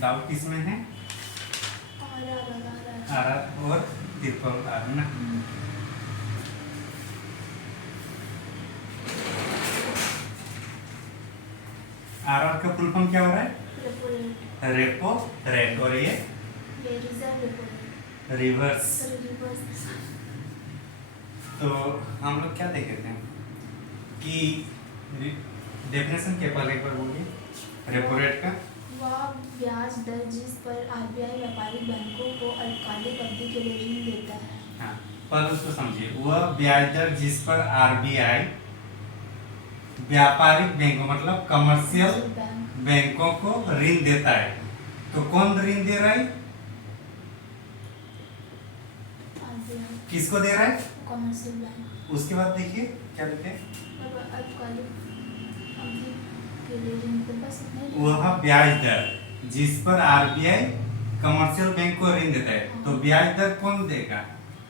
Doubt किसमें है? Are और ट्रिपल आर ना। आर का फुल फॉर्म क्या हो रहा है? Repo rate. और ये रिवर्स। तो हम लोग क्या देखे थे कि डेफिनेशन क्या पहले एक बार बोलिए रेपो रेट का। वह ब्याज दर जिस पर आरबीआई व्यापारिक बैंकों को अल्पकालिक अवधि के लिए ऋण देता है। हाँ, पहले उसको समझिए। वह ब्याज दर जिस पर आरबीआई व्यापारिक बैंकों मतलब कमर्शियल बैंकों को ऋण देता है। तो कौन ऋण दे रहा है? किसको दे रहा है? Commercial bank. उसके बाद देखिए क्या लिखे, वह ब्याज दर जिस पर आरबीआई कमर्शियल बैंक को ऋण देता है। तो ब्याज दर कौन देगा?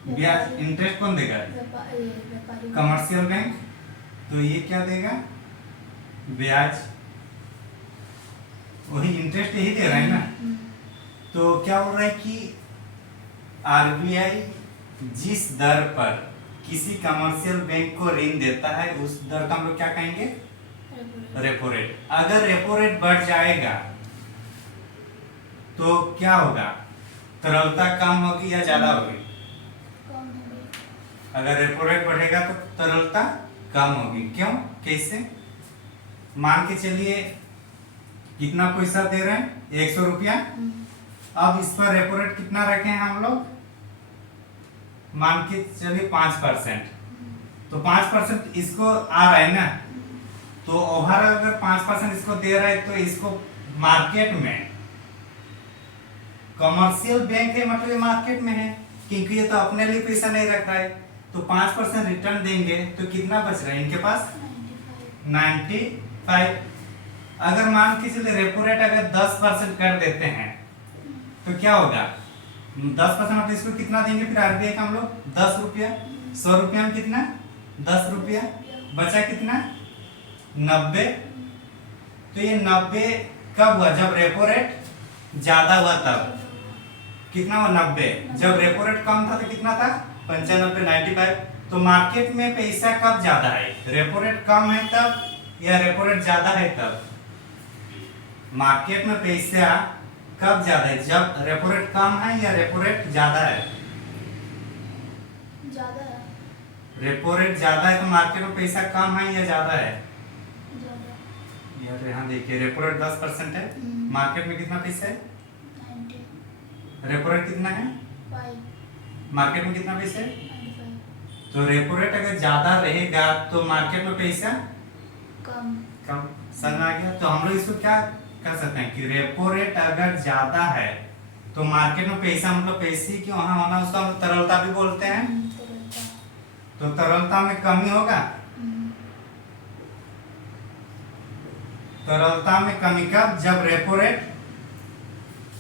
ब्याज इंटरेस्ट कौन देगा? Commercial bank. तो ये क्या देगा? ब्याज, वही इंटरेस्ट यही दे रहा है ना। तो क्या बोल रहा है कि आरबीआई जिस दर पर किसी कमर्शियल बैंक को ऋण देता है उस दर का हम लोग क्या कहेंगे? Repo rate. अगर रेपो रेट बढ़ जाएगा तो क्या होगा? तरलता कम होगी या ज्यादा होगी? अगर रेपो रेट बढ़ेगा तो तरलता कम होगी। क्यों? कैसे? मान के चलिए कितना पैसा दे रहे हैं? 100 रुपया। अब इस पर रेपो रेट कितना रखे हैं हम लोग? मान के चलिए 5%। तो 5% इसको आ रहा है ना। तो ओवर अगर 5% इसको दे रहा है तो इसको मार्केट में, कमर्शियल बैंक है मतलब ये मार्केट में है क्योंकि ये तो अपने लिए पैसा नहीं रखा है। तो 5% रिटर्न देंगे तो कितना बच रहा है इनके पास? 95। अगर मान के चलिए रेपो रेट अगर 10% कर देते हैं तो क्या होगा? 10% मतलब इसको कितना देंगे फिर आरबीआई का हम लोग? 10 रुपया। 100 रुपया में कितना? 10 रुपया। बचा कितना? 90। तो ये 90 कब हुआ? जब रेपो रेट ज्यादा हुआ तब। कितना हुआ? 90। जब रेपो रेट कम था तो कितना था? 95, 95। तो मार्केट में पैसा कब ज्यादा है? रेपो रेट कम है तब या रेपो रेट ज्यादा है तब? मार्केट में पैसा कब ज्यादा है? जब रेपो रेट कम है या रेपो रेट ज्यादा है? ज्यादा है। रेपो रेट ज्यादा है तो मार्केट में पैसा कम है या ज्यादा है? ज्यादा। यार यहाँ देखिए रेपो रेट 10% है, मार्केट में कितना पैसा है? 90। रेपो रेट कितना है? 5। मार्केट में कितना पैसा है? 95। तो रेपो रेट अगर ज्यादा रहेगा तो मार्केट में पैसा कम। कम। समझ आ गया? तो हम लोग इसको क्या कर सकते हैं कि रेपो रेट अगर ज्यादा है तो मार्केट में पैसा मतलब पैसे की वहां होना उसको हम तरलता भी बोलते हैं। तो तरलता में कमी होगा। तरलता में कमी कब? जब रेपो रेट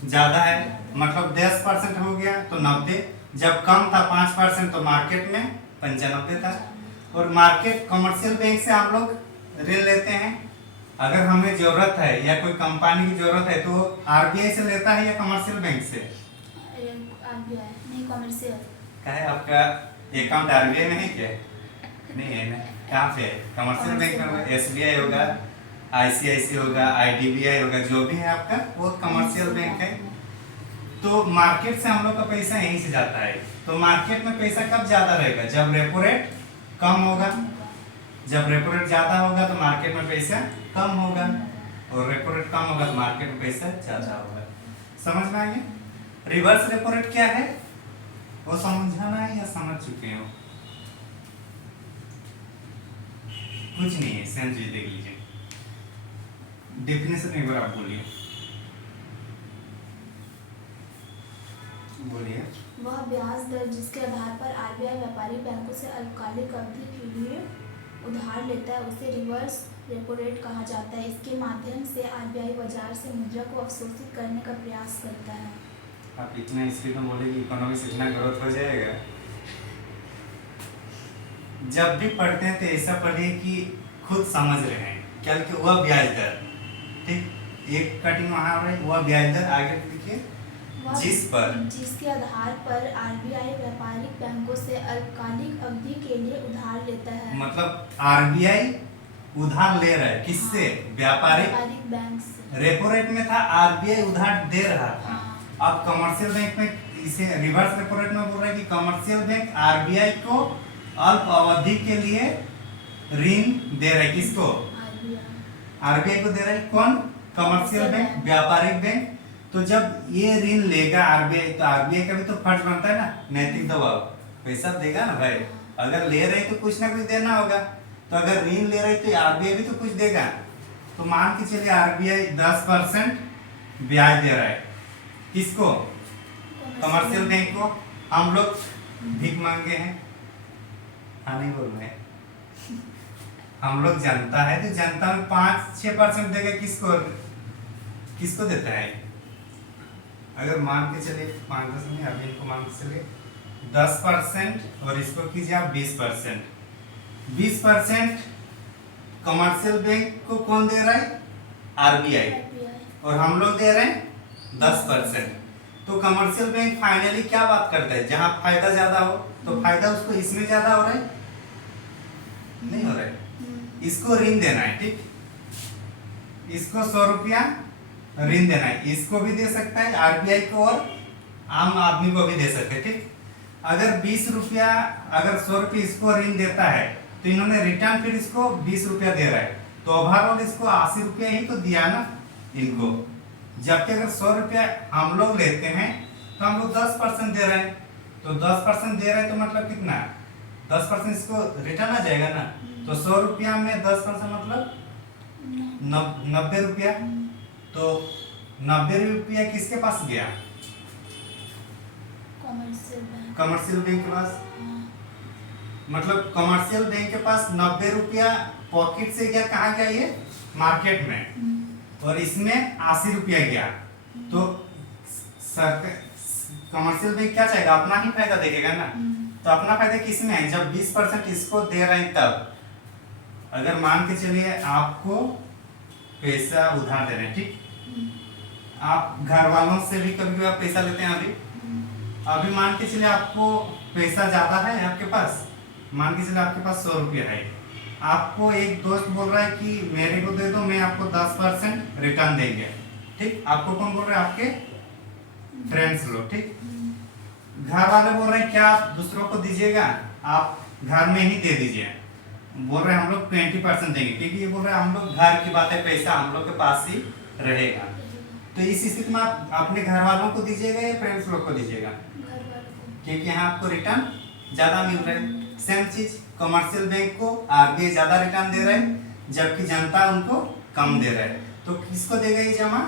ज्यादा है मतलब 10% हो गया तो 90। जब कम था 5% तो मार्केट में 95 था। और मार्केट कमर्शियल बैंक से हम लोग ऋण लेते हैं। अगर हमें जरूरत है या कोई कंपनी की जरूरत है तो आरबीआई से लेता है या कमर्शियल बैंक से? आरबीआई नहीं, कमर्शियल। क्या है आपका अकाउंट आरबीआई में है क्या? नहीं है ना। कहाँ पे? कमर्शियल बैंक में होगा। एसबीआई होगा, आईसीआईसी होगा, आईडीबीआई होगा, जो भी है आपका वो कमर्शियल बैंक है। तो मार्केट से हम लोग का पैसा यहीं से जाता है। तो मार्केट में पैसा कब ज्यादा रहेगा? जब रेपो रेट कम होगा। जब रेपो रेट ज्यादा होगा तो मार्केट में पैसा कम होगा और रेपो रेट कम होगा तो मार्केट में पैसा ज्यादा होगा। समझ में आ गया? रिवर्स रेपो रेट क्या है वो समझाना है या समझ चुके हो? कुछ नहीं है, सेंस जी देख लीजिए। डेफिनेशन एक बार आप बोलिए। बोलिए। वह ब्याज दर जिसके आधार पर आरबीआई व्यापारिक बैंकों से अल्पकालिक अवधि के लिए उधार लेता है उसे रिवर्स रेपो रेट कहा जाता है। इसके माध्यम से आरबीआई बाजार से मुद्रा को अवशोषित करने का प्रयास करता है। आप इतना स्पीड में बोले कि इकोनॉमिक्स इतना ग्रोथ हो जाएगा। जब भी पढ़ते हैं तो ऐसा पढ़िए कि खुद समझ रहे हैं क्या कि वह ब्याज दर, ठीक, एक कटिंग वहाँ हो रही है, वह ब्याज दर आगे लिखिए जिसके आधार पर आरबीआई व्यापारिक बैंकों से अल्पकालिक अवधि के लिए उधार लेता है। मतलब आरबीआई उधार ले रहा है किससे? व्यापारिक बैंक से। रेपो रेट में था, आरबीआई उधार दे रहा था। हाँ। अब कमर्शियल बैंक में इसे रिवर्स रेपो रेट में बोल रहा है कि कमर्शियल बैंक आरबीआई को अल्प अवधि के लिए ऋण दे रहा है। किसको? आरबीआई को दे रहा है। कौन? कमर्शियल बैंक, व्यापारिक बैंक। तो जब ये ऋण लेगा आरबीआई, तो आरबीआई का भी तो फर्ज बनता है ना, नैतिक दबाव, पैसा देगा ना भाई। अगर ले रहे तो कुछ ना कुछ देना होगा, तो अगर ऋण ले रहे तो आरबीआई भी तो कुछ देगा। तो मान के चलिए आरबीआई 10% ब्याज दे रहा है। किसको? कमर्शियल बैंक को। हम लोग भीख मांगे हैं, हाँ नहीं बोल रहे, हम लोग जनता है, तो जनता में 5-6% देगा। किसको? किसको देता है? अगर मान के चलिए 5-10 नहीं, अभी इनको मान के चलिए 10% और इसको कीजिए आप 20%। 20% कमर्शियल बैंक को कौन दे रहा है? आरबीआई। और हम लोग दे रहे हैं 10%। तो कमर्शियल बैंक फाइनली क्या बात करता है? जहां फायदा ज्यादा हो तो फायदा उसको इसमें ज्यादा हो रहा है, नहीं हो रहा है। इसको ऋण देना है, ठीक, इसको 100 रुपया ऋण देना है। इसको भी दे सकता है आरबीआई को, और आम आदमी को भी दे सकते हैं, ठीक। अगर 20 रुपया, अगर 100 रुपये इसको ऋण देता है, तो इन्होंने रिटर्न फिर इसको 20 रुपया दे रहा है, तो ओवरऑल इसको 80 रुपया ही तो दिया ना इनको। जबकि अगर 100 रुपया हम लोग लेते हैं तो हम लोग 10% दे रहे हैं, तो 10% दे रहे हैं तो मतलब कितना? 10% इसको रिटर्न आ जाएगा ना। तो 100 रुपया में 10% मतलब 90 रुपया। तो 90 रुपया किसके पास गया? कमर्शियल बैंक के पास। मतलब कमर्शियल बैंक के पास 90 रुपया पॉकेट से गया, कहाँ गया? ये मार्केट में। और इसमें 80 रुपया गया। तो कमर्शियल बैंक क्या चाहेगा? अपना ही फायदा देखेगा ना। तो अपना फायदा किसमें है? जब 20% इसको दे रहे हैं तब। अगर मान के चलिए आपको पैसा उधार दे रहे हैं, ठीक, आप घर वालों से भी कभी कभी पैसा लेते हैं। अभी मान के चलिए आपको पैसा ज्यादा है आपके पास, मान के चलिए आपके पास 100 रुपया है। आपको एक दोस्त बोल रहा है कि मेरे को दे दो, मैं आपको 10% रिटर्न देंगे, ठीक। आपको कौन बोल रहा है? आपके फ्रेंड्स लोग, ठीक। घर वाले बोल रहे हैं क्या आप दूसरों को दीजिएगा, आप घर में ही दे दीजिए। बोल रहे हैं हम लोग 20% देंगे, क्योंकि ये बोल रहे हैं हम लोग घर की बात है, पैसा हम लोग के पास ही रहेगा। तो इस स्थिति में आप अपने घर वालों को दीजिएगा या फ्रेंड्स लोग को दीजिएगा? क्योंकि यहाँ आपको रिटर्न ज्यादा मिल रहा है। सेम चीज कमर्शियल बैंक को आरबीआई ज्यादा रिटर्न दे रहा है, जबकि जनता उनको कम दे रहा है। तो किसको देगा ये जमा?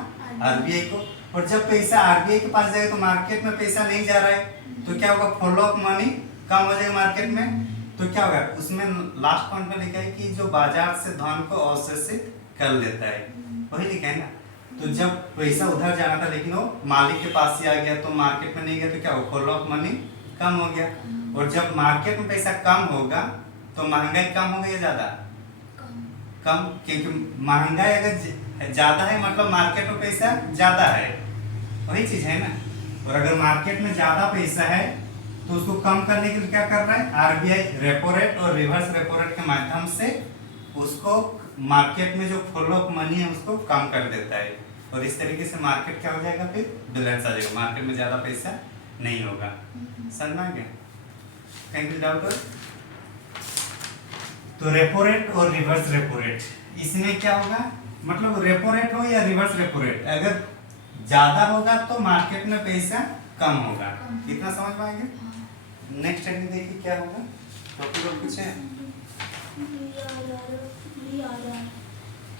आरबीआई को। और जब पैसा आरबीआई के पास जाएगा तो मार्केट में पैसा नहीं जा रहा है, तो क्या होगा? फ्लो ऑफ मनी कम हो जाएगा मार्केट में। तो क्या होगा? उसमें लास्ट पॉइंट में लिखा है कि जो बाजार से धन को अवशोषित कर लेता है, वही लिखा है ना। तो जब पैसा उधर जाना था लेकिन वो मालिक के पास ही आ गया, तो मार्केट में नहीं गया, तो क्या हो? फ्लो ऑफ मनी कम हो गया। और जब मार्केट में पैसा कम होगा तो महंगाई कम होगा या ज्यादा? कम, क्योंकि महंगाई अगर ज्यादा है मतलब मार्केट में पैसा ज्यादा है, वही चीज है ना। और अगर मार्केट में ज्यादा पैसा है तो उसको कम करने के लिए क्या कर रहा है? आरबीआई रेपो रेट और रिवर्स रेपो रेट के माध्यम से उसको मार्केट में जो फ्लो ऑफ मनी है उसको कम कर देता है। और इस तरीके से मार्केट क्या हो जाएगा? फिर बैलेंस आ जाएगा, मार्केट में ज्यादा पैसा नहीं होगा। समझ में आ गया? कहीं डाउट हो? तो रेपो रेट और रिवर्स रेपो रेट, इसमें क्या होगा? मतलब रेपो रेट हो या रिवर्स रेपो रेट, अगर ज्यादा होगा तो मार्केट में पैसा कम होगा। कितना समझ में आएगा? नेक्स्ट हेडिंग देखिए क्या होगा। टॉपिक और कुछ है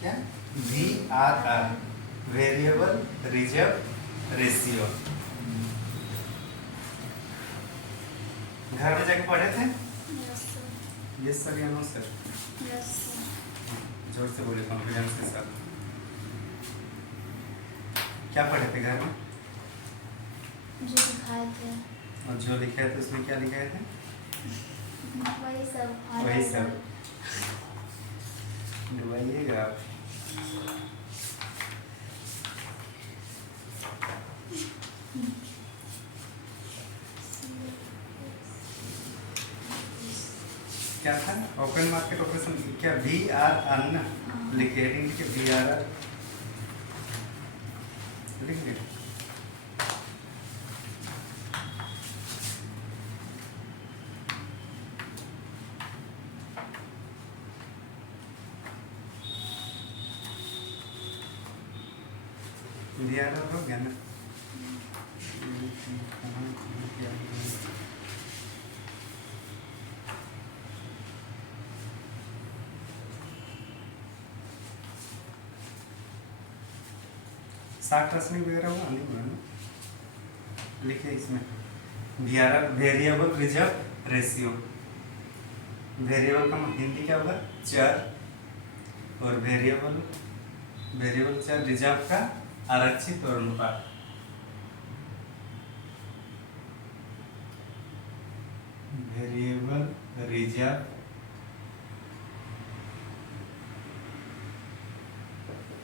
क्या? VRR, variable reserve ratio. घर में जाके पढ़े थे? यस सर या नो सर? जोर से बोले, कॉन्फिडेंस के साथ। क्या पढ़े थे घर में? जो लिखाए थे। और जो लिखा है तो उसमें क्या लिखा है? वही सब। वही सब डुबाइएगा आप। मार्केट ऑपरेशन क्या VRR ना हाँ। लिखे, हेडिंग लिखे VRR लिख ले। VRR हो गया ना। शार्ट ट्रांसलेशन वगैरह हुआ नहीं हुआ ना, लिखिए इसमें VRR variable reserve ratio. Variable का हिंदी क्या होगा? चर। और वेरिएबल चर रिजर्व का आरक्षित और अनुपात। वेरिएबल रिजर्व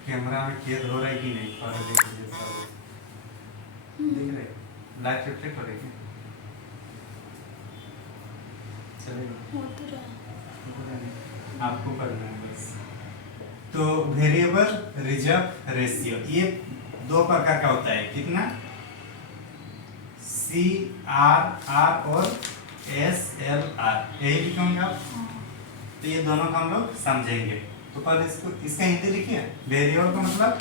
कैमरा में कैद हो रहा है कि नहीं? थोड़ा देख लीजिए सब। देख रहे? लाइट रिफ्लेक्ट हो रही है? चलेगा, हो तो रहा है। आपको करना है बस। तो वेरिएबल रिजर्व रेशियो ये दो प्रकार का होता है। कितना? CRR और SLR, यही लिखोगे आप। हाँ। तो ये दोनों का हम लोग समझेंगे। तो पहले इसका हिंदी लिखिए। वेरिएबल का मतलब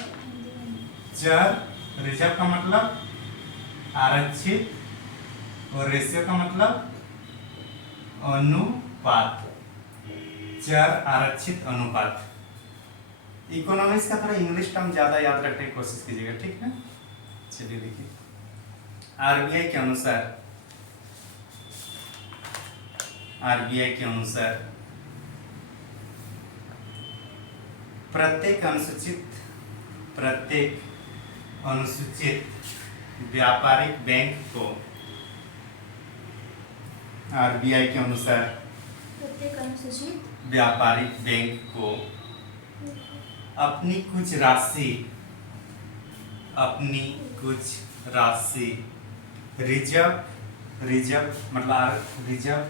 चर, रिजर्व का मतलब आरक्षित, और रेशियो का मतलब अनुपात। चर आरक्षित अनुपात। इकोनॉमिक्स का थोड़ा इंग्लिश टर्म ज्यादा याद रखने की कोशिश कीजिएगा, ठीक है? चलिए देखिए, आरबीआई के अनुसार प्रत्येक अनुसूचित व्यापारिक बैंक को, आरबीआई के अनुसार प्रत्येक अनुसूचित व्यापारिक बैंक को अपनी कुछ राशि रिजर्व मतलब रिजर्व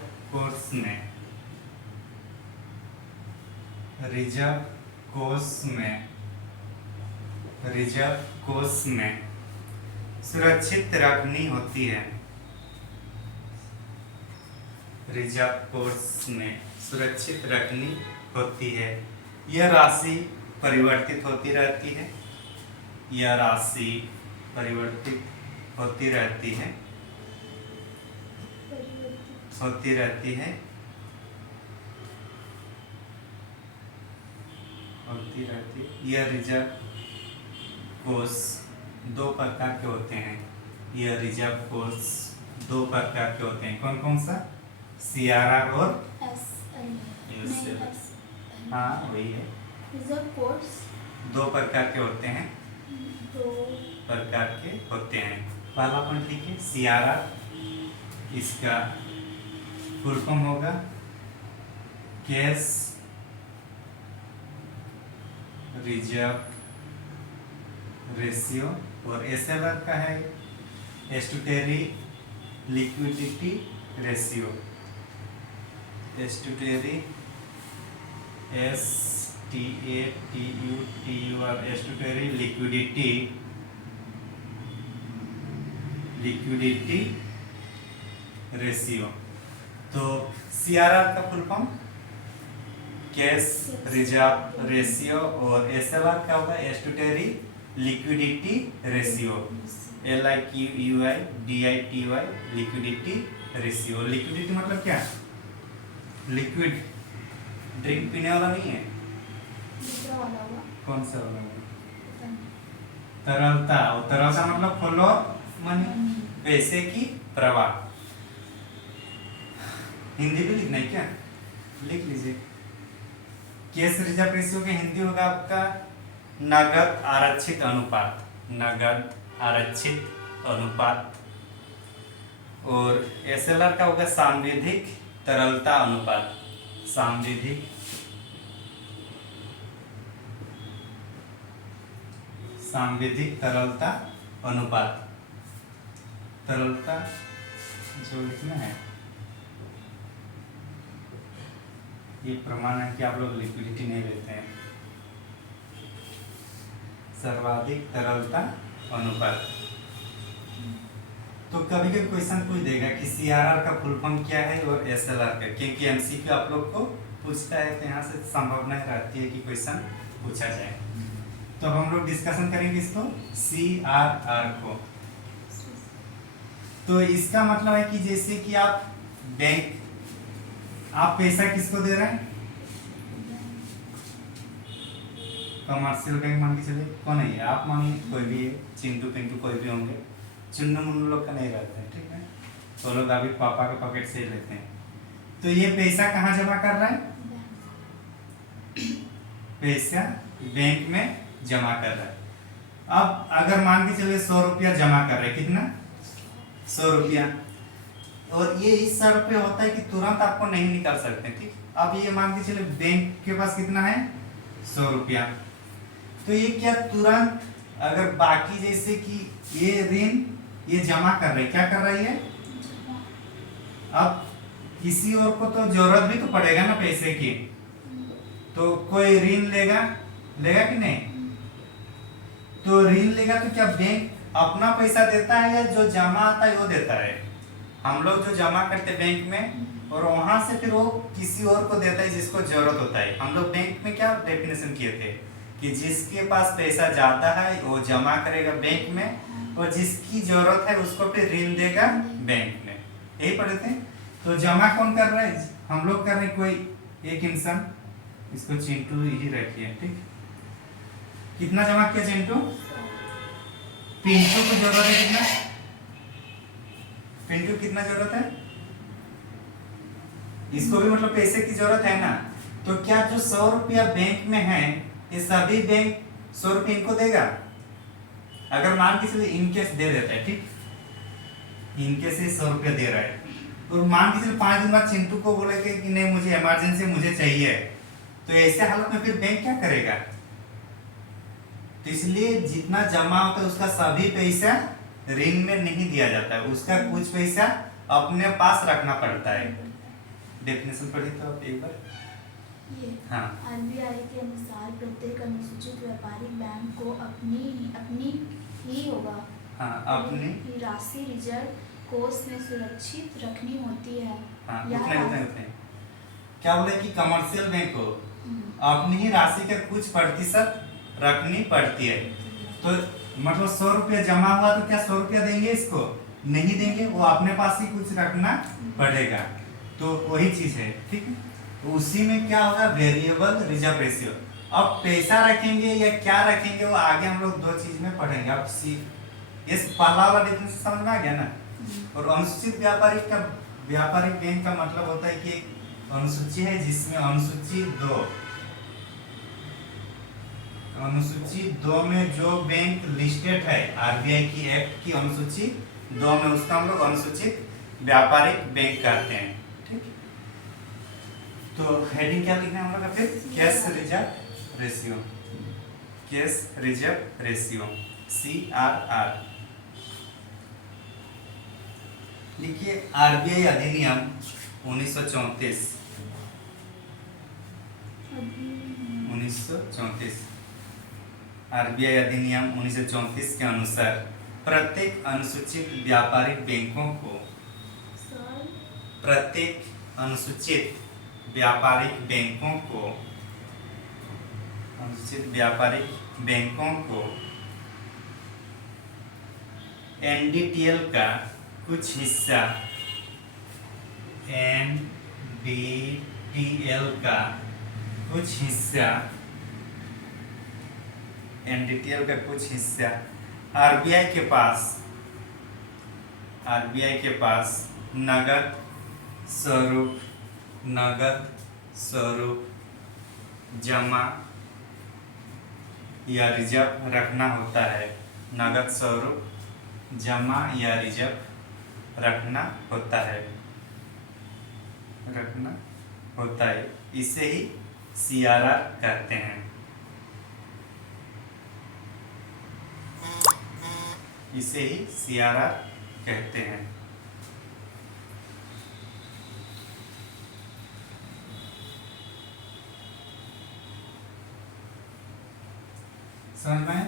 कोष में सुरक्षित रखनी होती है। रिजर्व कोष में सुरक्षित रखनी होती है। यह राशि परिवर्तित होती रहती है। यह राशि परिवर्तित होती रहती है। यह रिजर्व कोष दो प्रकार के होते हैं। यह रिजर्व कोष दो प्रकार के होते हैं। कौन कौन सा? CRR और SL। हाँ वही है। रिजर्व कोर्स दो प्रकार के होते हैं। दो पहला पॉइंट लिखिए CRR, इसका फुल फॉर्म होगा कैश रिजर्व रेशियो, और SLR का है statutory liquidity ratio. Statutory statutory liquidity ratio. तो CRR का full form cash reserve ratio, और SLR क्या होगा? Statutory liquidity ratio. LIQUIDITY liquidity ratio. Liquidity मतलब क्या? लिक्विड, ड्रिंक पीने वाला नहीं है। दूसरा वाला हुआ कौन सा वाला होगा? तरलता। और तरलता मतलब फ्लो मनी, पैसे की प्रवाह। हिंदी भी लिखना है क्या? लिख लीजिए। कैश रिजर्व रेशियो के हिंदी होगा आपका नगद आरक्षित अनुपात। नगद आरक्षित अनुपात। और SLR का होगा सांविधिक तरलता अनुपात। सांविधिक तरलता अनुपात। तरलता जो लिखना है ये प्रमाण है कि आप लोग लिक्विडिटी नहीं लेते हैं। सर्वाधिक तरलता अनुपात। तो कभी कभी क्वेश्चन पूछ देगा कि सीआरआर का फुल फॉर्म क्या है और एसएलआर का, क्योंकि एमसीक्यू आप लोग को पूछता है, तो यहाँ से संभावना रहती है कि क्वेश्चन पूछा जाए। तो अब हम लोग डिस्कशन करेंगे इसको, सीआरआर को। तो इसका मतलब है कि जैसे कि आप बैंक, आप पैसा किसको दे रहे हैं? कमर्शियल बैंक मान के चलिए, कौन है? आप मानिए कोई भी है, चिंटू पिंटू कोई भी होंगे, चुन्नू मुन्नू लोग का नहीं रहता है, ठीक है, तो लोग अभी पापा के पॉकेट से ही लेते हैं। तो ये पैसा कहाँ जमा कर रहा है? पैसा बैंक में जमा कर रहा है। अब अगर मान के चलिए 100 रुपया जमा कर रहे हैं, कितना? 100 रुपया। और ये इस 100 रुपये होता है कि तुरंत आपको नहीं निकाल सकते, ठीक। अब ये मान के चलिए बैंक के पास कितना है? 100 रुपया। तो ये क्या तुरंत, अगर बाकी जैसे कि ये ऋण ये जमा कर रहे, क्या कर रही है? अब किसी और को तो जरूरत भी तो पड़ेगा ना पैसे की, तो कोई ऋण लेगा कि नहीं? तो ऋण लेगा तो क्या बैंक अपना पैसा देता है या जो जमा आता है वो देता है? हम लोग जो जमा करते बैंक में, और वहां से फिर वो किसी और को देता है जिसको जरूरत होता है। हम लोग बैंक में क्या डेफिनेशन किए थे कि जिसके पास पैसा जाता है वो जमा करेगा बैंक में, और जिसकी जरूरत है उसको फिर ऋण देगा बैंक में, यही पढ़े थे। तो जमा कौन कर रहा है? हम लोग कर रहे हैं, कोई एक इंसान, इसको चिंटू ही रखिए, ठीक। कितना जमा किया चिंटू? पिंटू को जरूरत है कितना? पिंटू कितना जरूरत है? इसको भी मतलब पैसे की जरूरत है ना। तो क्या जो 100 रुपया बैंक में है, ये सभी बैंक 100 रुपये इनको देगा? अगर मान के चलिए इनकेस दे देता है, ठीक, इनकेस 100 रुपया दे रहा है, और मान के चलिए 5 दिन बाद चिंटू को बोले कि नहीं मुझे इमरजेंसी, मुझे चाहिए, तो ऐसे हालत में फिर बैंक क्या करेगा? तो इसलिए जितना जमा होता है उसका सभी पैसा ऋण में नहीं दिया जाता है, उसका कुछ पैसा अपने पास रखना पड़ता है। डेफिनेशन पढ़ी तो आप एक बार। हाँ, आरबीआई के अनुसार प्रत्येक अनुसूचित व्यापारिक बैंक को अपनी ही होगा, हाँ, अपनी ही राशि रिजर्व कोष में सुरक्षित रखनी होती है। हाँ, यह उतने क्या बोले कि कमर्शियल बैंक को अपनी ही राशि का कुछ प्रतिशत रखनी पड़ती है। तो मतलब 100 रुपया जमा हुआ तो क्या 100 रुपया देंगे इसको? नहीं देंगे, वो अपने पास ही कुछ रखना पड़ेगा। तो वही चीज है, ठीक है। तो उसी में क्या होगा? Variable reserve ratio. अब पैसा रखेंगे या क्या रखेंगे वो आगे हम लोग 2 चीज में पढ़ेंगे। अब इस पहला वाला डिफरेंस समझ में आ गया ना। और अनुसूचित व्यापारिक बैंक का मतलब होता है कि एक अनुसूची है जिसमें अनुसूची 2 में जो बैंक लिस्टेड है आरबीआई की एक्ट की अनुसूची 2 में, उसका हम लोग अनुसूचित व्यापारिक बैंक कहते हैं, ठीक। तो हेडिंग क्या लिखना है हम लोग का? फिर कैश रिजर्व रेशियो CRR। लिखिए आरबीआई अधिनियम 1934 आरबीआई अधिनियम 1934 के अनुसार प्रत्येक अनुसूचित व्यापारिक बैंकों को एनडीटीएल का कुछ हिस्सा आरबीआई के पास नगद स्वरूप जमा या रिजर्व रखना होता है। नगद स्वरूप जमा या रिजर्व रखना होता है, इसे ही सीआरआर कहते हैं। इसे ही सीआरआर कहते हैं। समझ में आया?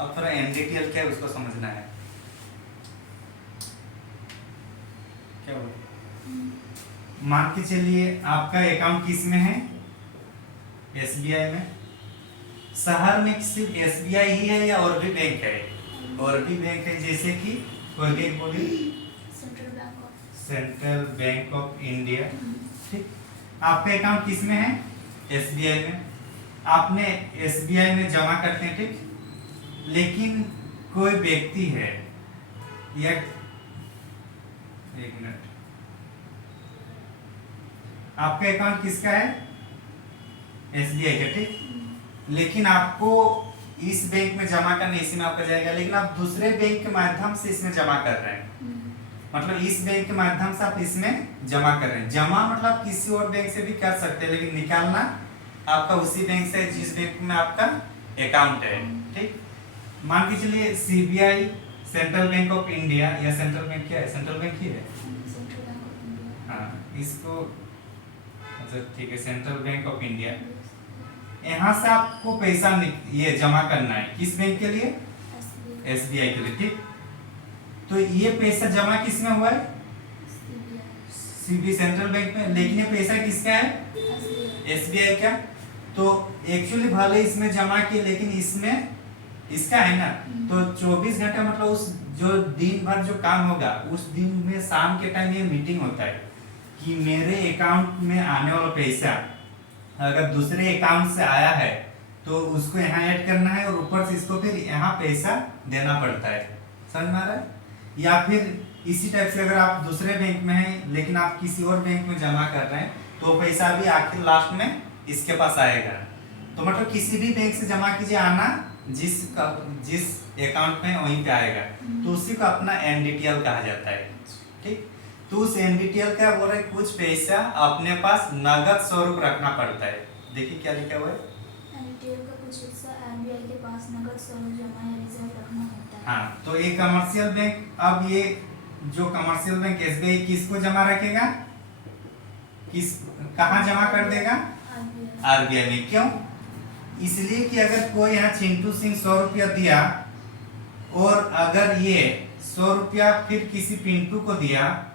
अब थोड़ा एनडीटीएल क्या है उसको समझना है। क्या बोल मान के चलिए आपका अकाउंट किस में है? एसबीआई में। शहर में सिर्फ एसबीआई ही है या और भी बैंक है? और भी बैंक है, जैसे कि कोई भी बोली। Central bank of India. ठीक, आपका अकाउंट किस में है? एसबीआई में। आपने एसबीआई में जमा करते हैं, ठीक, लेकिन कोई व्यक्ति है या एक मिनट, आपका अकाउंट किसका है? एसबीआई का, ठीक, लेकिन आपको इस बैंक में जमा करना, इसी में आपका जाएगा, लेकिन आप दूसरे बैंक के माध्यम से इसमें जमा कर रहे हैं। मतलब इस बैंक के माध्यम से आप इसमें जमा कर रहे हैं। जमा मतलब किसी और बैंक से भी कर सकते हैं, लेकिन निकालना आपका उसी बैंक से जिस बैंक में आपका अकाउंट है। ठीक, मान के चलिए CBI, central bank of India, या सेंट्रल बैंक क्या है? सेंट्रल बैंक ही है। हाँ, इसको अच्छा ठीक है, सेंट्रल बैंक ऑफ इंडिया। यहाँ से आपको पैसा ये जमा करना है, किस बैंक के लिए? एसबीआई के लिए। ठीक, तो ये पैसा जमा किस में हुआ है? सीबी सेंट्रल बैंक में, लेकिन ये पैसा किसका है? एसबीआई का। तो एक्चुअली भले इसमें जमा किए, लेकिन इसमें इसका है ना, तो 24 घंटे मतलब उस जो दिन भर जो काम होगा, उस दिन में शाम के टाइम ये मीटिंग होता है कि मेरे अकाउंट में आने वाला पैसा अगर दूसरे अकाउंट से आया है तो उसको यहाँ ऐड करना है, और ऊपर से इसको फिर यहाँ पैसा देना पड़ता है। समझ में आ रहा है? या फिर इसी टाइप से अगर आप दूसरे बैंक में हैं लेकिन आप किसी और बैंक में जमा कर रहे हैं, तो पैसा भी आखिर लास्ट में इसके पास आएगा। तो मतलब किसी भी बैंक से जमा कीजिए, आना जिस अकाउंट में वहीं पे आएगा, तो उसी को अपना एनडीटीएल कहा जाता है। ठीक, तो उस एनडीटीएल का बोल रहे कुछ पैसा अपने पास नगद स्वरूप रखना पड़ता है। देखिए क्या लिखा हुआ है, एनडीटीएल का कुछ हिस्सा आरबीआई के पास नगद स्वरूप जमा या रिजर्व रखना होता है। हाँ, तो ये कमर्शियल बैंक, अब ये जो कमर्शियल बैंक एसबीआई किसको जमा रखेगा? किस कहाँ जमा कर देगा? आरबीआई में। क्यों? इसलिए कि अगर कोई यहाँ चिंटू सिंह 100 रुपया दिया और अगर ये 100 रुपया फिर किसी पिंटू को दिया,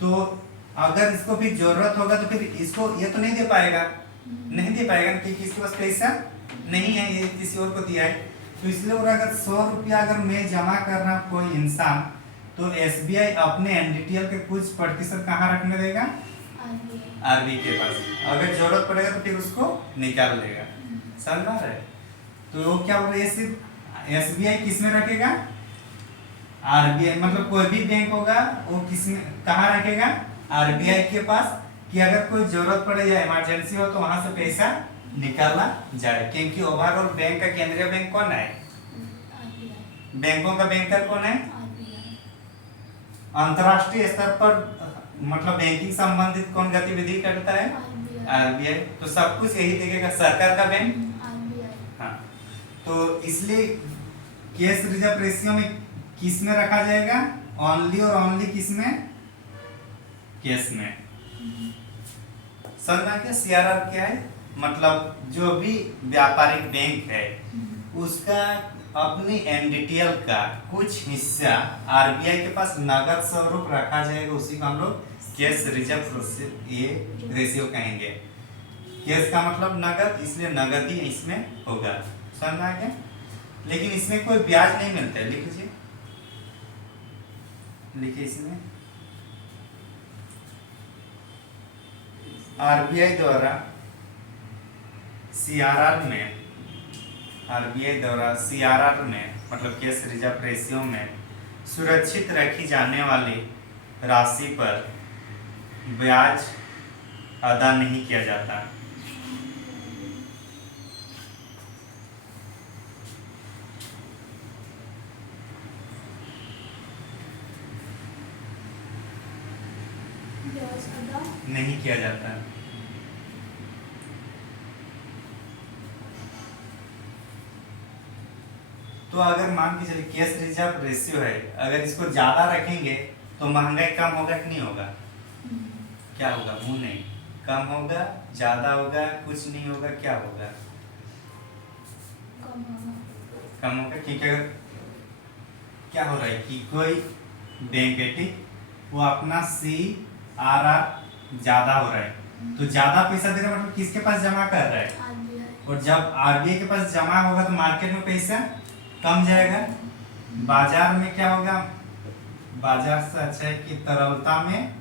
तो अगर इसको फिर जरूरत होगा तो फिर इसको ये तो नहीं दे पाएगा, नहीं दे पाएगा क्योंकि इसके पास पैसा नहीं है, ये किसी और को दिया है। तो इसलिए और अगर 100 रुपया अगर मैं जमा कर रहा कोई इंसान, तो एसबीआई अपने एनडीटीएल के कुछ प्रतिशत कहाँ रखने देगा? आरबीआई के पास। अगर जरूरत पड़ेगा तो फिर उसको निकाल लेगा। समझ में आ रहा है? तो वो क्या बोल रहे हैं, सिर्फ एसबीआई किस में रखेगा? आरबीआई। मतलब कोई भी बैंक होगा वो किस में कहाँ रखेगा? आरबीआई के पास, कि अगर कोई जरूरत पड़े या इमरजेंसी हो तो वहां से पैसा निकाला जाए। क्योंकि ओवरऑल बैंक का केंद्रीय बैंक कौन है? बैंकों का बैंकर कौन है? अंतरराष्ट्रीय स्तर पर मतलब बैंकिंग संबंधित कौन गतिविधि करता है? आरबीआई। तो सब कुछ यही देखेगा, सरकार का बैंक। हाँ, तो इसलिए कैश रिजर्व रेशियो में किस में रखा जाएगा? ओनली और ओनली किस में? कैश में। समझना क्या सीआरआर क्या है? मतलब जो भी व्यापारिक बैंक है उसका अपनी एनडीटीएल का कुछ हिस्सा आरबीआई के पास नगद स्वरूप रखा जाएगा, उसी को हम लोग कैश रिजर्व ये रेशियो कहेंगे। कैश का मतलब नगद, इसलिए नगद ही इसमें होगा। समझना क्या? लेकिन इसमें कोई ब्याज नहीं मिलता है। लिख लीजिए, लिखिए इसमें आरबीआई द्वारा सीआरआर में, आरबीआई द्वारा सीआरआर में मतलब कैश रिजर्व रेशियो में सुरक्षित रखी जाने वाली राशि पर ब्याज अदा नहीं किया जाता। ब्याज अदा नहीं किया जाता। तो अगर मान के चलिए कैश रिजर्व रेशियो है, अगर इसको ज्यादा रखेंगे तो महंगाई कम होगा कि नहीं होगा? क्या होगा? वो नहीं, कम होगा, ज्यादा होगा, कुछ नहीं होगा, क्या होगा? कम होगा। कम होगा, क्योंकि अगर क्या हो रहा है कि कोई बैंक है, ठीक, वो अपना CRR ज्यादा हो रहा है, तो ज्यादा पैसा दे रहा है, मतलब किसके पास जमा कर रहा है, RBI। और जब RBI के पास जमा होगा तो मार्केट में पैसा कम जाएगा, बाजार में क्या होगा, बाजार से अच्छा है कि तरलता में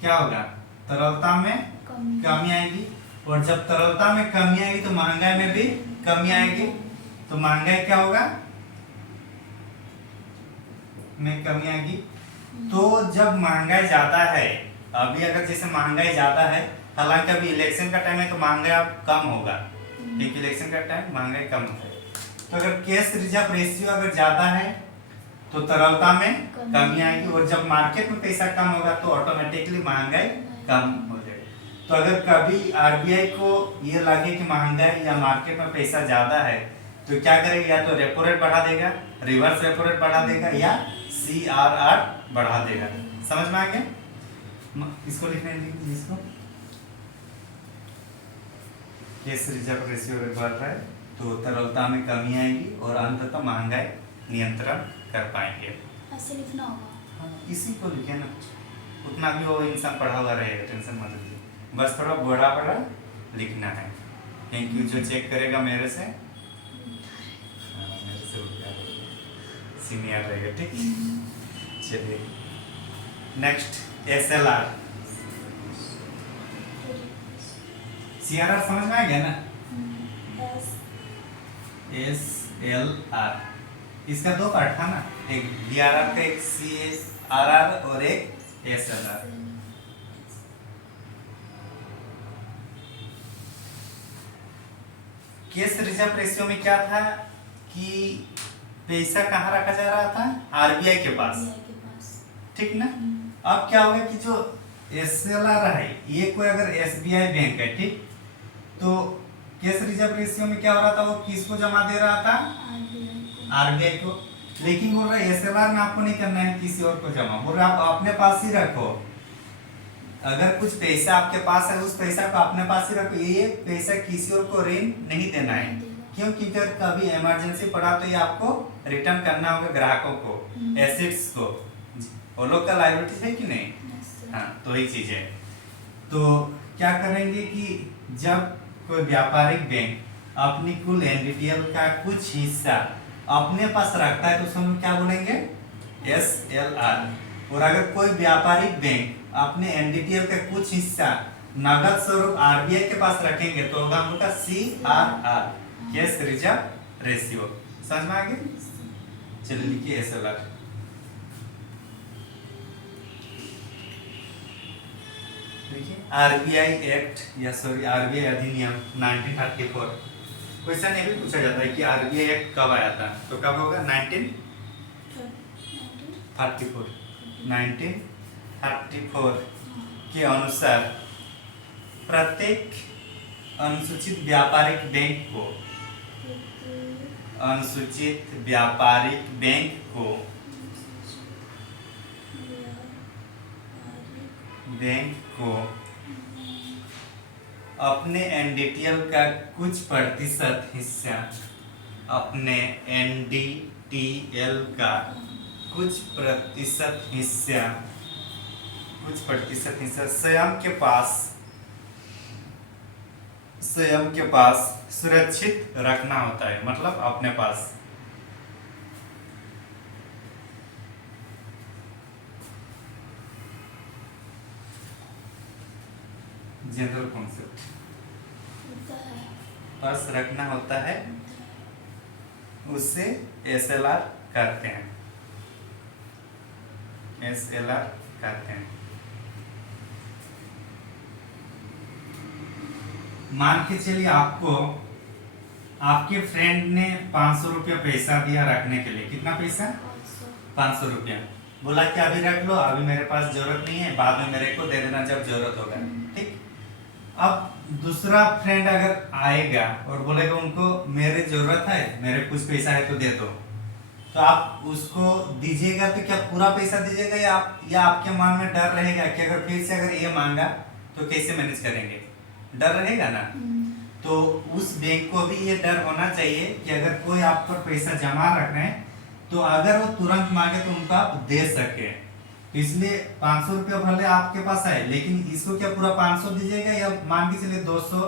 क्या होगा, तरलता में कमी आएगी, और जब तरलता में कमी आएगी तो महंगाई में भी कमी आएगी, तो महंगाई क्या होगा, में कमी आएगी। तो जब महंगाई ज्यादा है, अभी अगर जैसे महंगाई ज्यादा है, हालांकि अभी इलेक्शन का टाइम है तो महंगाई अब कम होगा, क्योंकि इलेक्शन का टाइम महंगाई कम होता है। तो अगर कैश रिजर्व रेशियो अगर ज्यादा है तो तरलता में कमी आएगी, और जब मार्केट में पैसा कम होगा तो ऑटोमेटिकली महंगाई कम हो जाएगी। तो अगर कभी आरबीआई को ये लगे कि महंगाई या मार्केट में पैसा ज्यादा है तो क्या करेगा, या तो रेपो रेट बढ़ा देगा, रिवर्स रेपो रेट बढ़ा देगा, या CRR बढ़ा देगा। समझ में आ गया? इसको लिखने दीजिए, इसको कैश रिजर्व रेशियो बढ़ रहा है तो तरलता में कमी आएगी और अंततः महंगाई नियंत्रण कर पाएंगे। ऐसे लिखना होगा। इसी को लिखे ना, उतना भी वो इंसान पढ़ा हुआ रहेगा, टेंशन मत लीजिए, बस थोड़ा बड़ा बड़ा लिखना है। थैंक यू जो चेक करेगा मेरे से, मेरे से सीनियर रहेगा, ठीक। चलिए नेक्स्ट SLR। CRR समझ में आ गया ना? SLR इसका दो पार्ट था ना, एक DRR का, एक CRR और एक SLR। कैश रिजर्व रेशियो में क्या था कि पैसा कहाँ रखा जा रहा था, RBI के पास, ठीक ना। अब क्या होगा कि जो SLR है, ये कोई अगर SBI बैंक है, ठीक, तो कैश रिजर्व रेशियो में क्या हो रहा था, वो किसको जमा दे रहा था, RBI को। लेकिन बोल रहा है SLR में आपको नहीं करना है किसी और को जमा, बोल रहा है आप अपने पास ही रखो। अगर कुछ पैसा आपके पास है, उस पैसा को अपने पास ही रखो, ये पैसा किसी और को ऋण नहीं देना है। क्यों? क्योंकि अगर कभी इमरजेंसी पड़ा तो ये आपको रिटर्न करना होगा ग्राहकों को, एसेट्स को। वो लोग का लायबिलिटी है कि नहीं? हाँ, तो ही चीज है। तो क्या करेंगे कि जब कोई व्यापारिक बैंक अपनी कुल NDTL का कुछ हिस्सा अपने पास रखता है तो उसमें क्या बोलेंगे, SLR। और अगर कोई व्यापारिक बैंक अपने NDTL का कुछ हिस्सा नगद स्वरूप RBI के पास रखेंगे तो होगा हम लोग का CRR, कैश रिजर्व रेशियो। समझ में आ गया? चलिए लिखिए SLR। RBI एक्ट या सॉरी RBI अधिनियम 1934। क्वेश्चन ये भी पूछा जाता है कि RBI एक्ट कब आया था, तो कब होगा, 1934 के अनुसार प्रत्येक अनुसूचित व्यापारिक बैंक को अपने NDTL का कुछ प्रतिशत हिस्सा स्वयं के पास सुरक्षित रखना होता है, मतलब अपने पास। जनरल कॉन्सेप्ट, पास रखना होता है, उससे SLR करते हैं, SLR करते हैं। मान के चलिए आपको आपके फ्रेंड ने 500 रुपया पैसा दिया रखने के लिए। कितना पैसा? 500 रुपया। बोला कि अभी रख लो, अभी मेरे पास जरूरत नहीं है, बाद में मेरे को दे देना जब जरूरत होगा, ठीक। अब दूसरा फ्रेंड अगर आएगा और बोलेगा उनको मेरे जरूरत है, मेरे कुछ पैसा है तो दे दो, तो आप उसको दीजिएगा तो क्या पूरा पैसा दीजिएगा, या आपके मन में डर रहेगा कि अगर फिर से अगर ये मांगा तो कैसे मैनेज करेंगे, डर रहेगा ना। तो उस बैंक को भी ये डर होना चाहिए कि अगर कोई आप पर पैसा जमा रख रहे हैं तो अगर वो तुरंत मांगे तो उनको आप दे सके। तो इसलिए 500 रुपया भले आपके पास है, लेकिन इसको क्या पूरा 500 दीजिएगा या मान के चलिए 200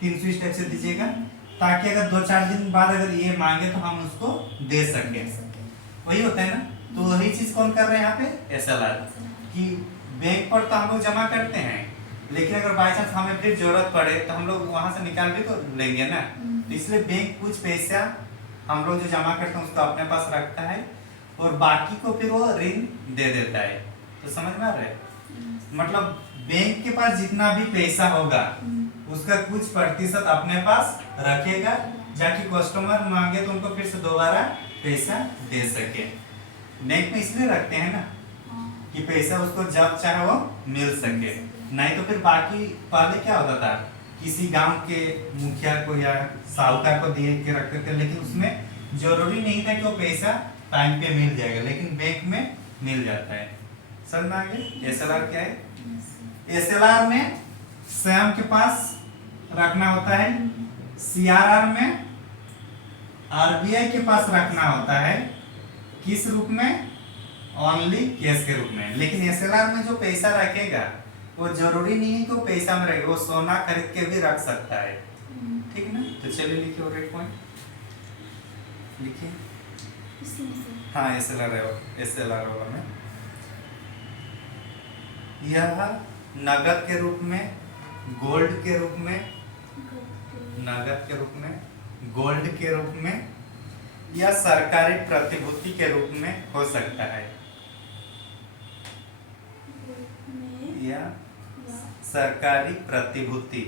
300 इस टाइप से दीजिएगा, ताकि अगर 2-4 दिन बाद अगर ये मांगे तो हम उसको दे सके। वही होता है ना। तो वही चीज कौन कर रहे हैं यहाँ पे, SLR, कि बैंक पर तो हम लोग जमा करते हैं, लेकिन अगर बाई चांस हमें फिर जरूरत पड़े तो हम लोग वहां से निकाल भी तो लेंगे ना। तो इसलिए बैंक कुछ पैसा हम लोग जो जमा करते हैं उसको अपने पास रखता है और बाकी को फिर वो ऋण दे देता है। तो समझ में आ रहा है, मतलब बैंक के पास जितना भी पैसा होगा उसका कुछ प्रतिशत अपने पास रखेगा, जाकि कस्टमर मांगे तो उनको फिर से दोबारा पैसा दे सके। बैंक में इसलिए रखते हैं ना कि पैसा उसको जब चाहे वो मिल सके। नहीं तो फिर बाकी पहले क्या होता था, किसी गांव के मुखिया को या साहूकार को दे के रखते थे, लेकिन उसमें जरूरी नहीं था कि वो पैसा टाइम पे मिल जाएगा, लेकिन बैंक में मिल जाता है। समझ में आ गया। SLR क्या है, SLR में स्वयं के पास रखना होता है, CRR में RBI के पास रखना होता है। किस रूप में, ओनली कैश के रूप में। लेकिन SLR में जो पैसा रखेगा वो जरूरी नहीं है कि वो पैसा में रखेगा, वो सोना खरीद के भी रख सकता है। ठीक है ना। तो चलिए लिखिए रेट पॉइंट लिखिए। हाँ SLR वाला में यह नगद के रूप में, गोल्ड के रूप में, नगद के रूप में, गोल्ड के रूप में या सरकारी प्रतिभूति के रूप में हो सकता है, या सरकारी प्रतिभूति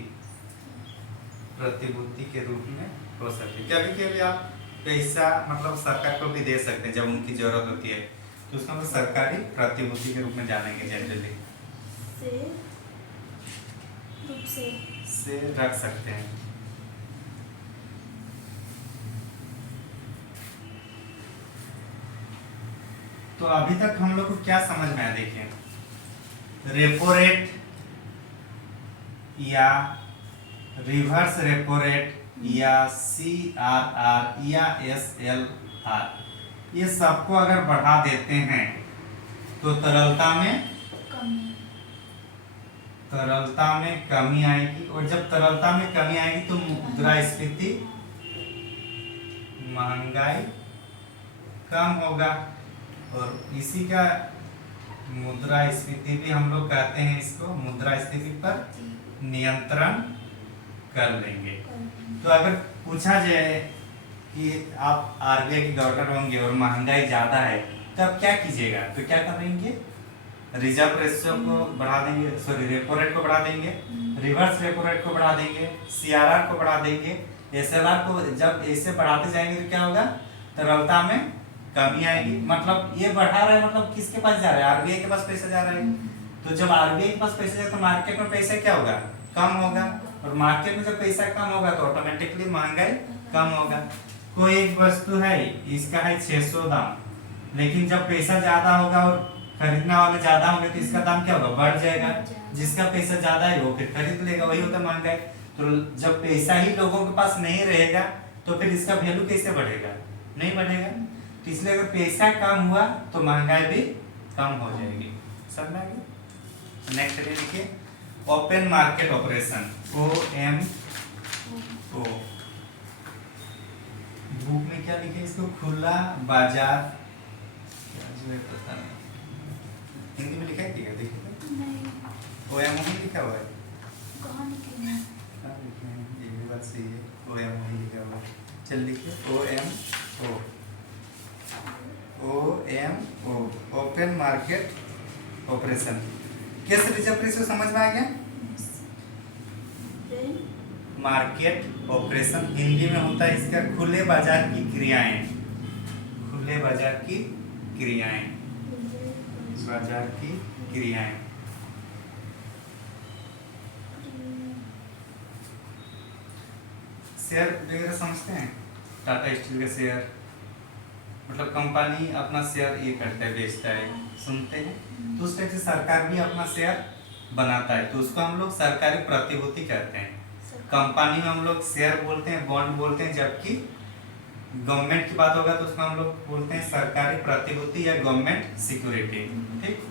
के रूप में हो सकती है। कभी कभी आप पैसा मतलब सरकार को भी दे सकते हैं जब उनकी जरूरत होती है, तो उसको हम सरकारी प्रतिभूति के रूप में जानेंगे। जनरली से रख सकते हैं। तो अभी तक हम लोग को क्या समझ में आया, देखिए, रेपो रेट या रिवर्स रेपो रेट या CRR या SLR, ये सबको अगर बढ़ा देते हैं तो तरलता में कमी आएगी, और जब तरलता में कमी आएगी तो मुद्रास्फीति, महंगाई कम होगा। और इसी का मुद्रास्फीति भी हम लोग कहते हैं, इसको मुद्रास्फीति पर नियंत्रण कर लेंगे। तो अगर पूछा जाए कि आप RBI के गवर्नर होंगे और महंगाई ज्यादा है तब क्या कीजिएगा, तो क्या करेंगे, रिजर्व रेशियो को बढ़ा देंगे, सॉरी रेपो रेट को बढ़ा देंगे, रिवर्स रेपो रेट को बढ़ा देंगे, CRR को बढ़ा देंगे, SLR को जब ऐसे बढ़ाते जाएंगे तो क्या होगा, तरलता में कमी आएगी। मतलब ये बढ़ा रहा है, मतलब किसके पास जा रहा है, RBI के पास पैसा जा रहा है। तो जब RBI के पास पैसा जाए तो मार्केट में पैसा क्या होगा, कम होगा, और मार्केट में जब पैसा कम होगा तो ऑटोमेटिकली महंगाई कम होगा। कोई एक वस्तु है, इसका है 600 दाम, लेकिन जब पैसा ज्यादा होगा और खरीदने वाले ज्यादा होंगे तो इसका दाम क्या होगा, बढ़ जाएगा। जिसका पैसा ज्यादा है वो फिर खरीद लेगा, वही होता है महंगाई। तो जब पैसा ही लोगों के पास नहीं रहेगा तो फिर इसका वैल्यू कैसे बढ़ेगा, नहीं बढ़ेगा। तो इसलिए अगर पैसा कम हुआ तो महंगाई भी कम हो जाएगी। समझ में? नेक्स्ट लिखिए, open market operation, OMO। Book में क्या लिखे इसको, खुला बाजार, पता नहीं हिंदी में लिखा है क्या, देखिए OMO ही लिखा हुआ है, कहाँ लिखे हैं, ये भी बात सही है, OMO ही लिखा हुआ है। चल लिखिए OMO, ओपन मार्केट ऑपरेशन। कैसे रिजर्व रेशियो समझ में आ गया, मार्केट ऑपरेशन हिंदी में होता है इसका खुले बाजार की क्रियाएं, खुले बाजार की क्रियाएं, बाजार की क्रियाएं। शेयर वगैरह समझते हैं, टाटा स्टील का शेयर, मतलब कंपनी अपना शेयर ये करता है, बेचता है, सुनते हैं। तो उस टाइप से सरकार भी अपना शेयर बनाता है, तो उसको हम लोग सरकारी प्रतिभूति कहते हैं। कंपनी में हम लोग शेयर बोलते हैं, बॉन्ड बोलते हैं, जबकि गवर्नमेंट की बात होगा तो उसमें हम लोग बोलते हैं सरकारी प्रतिभूति या गवर्नमेंट सिक्योरिटी। ठीक,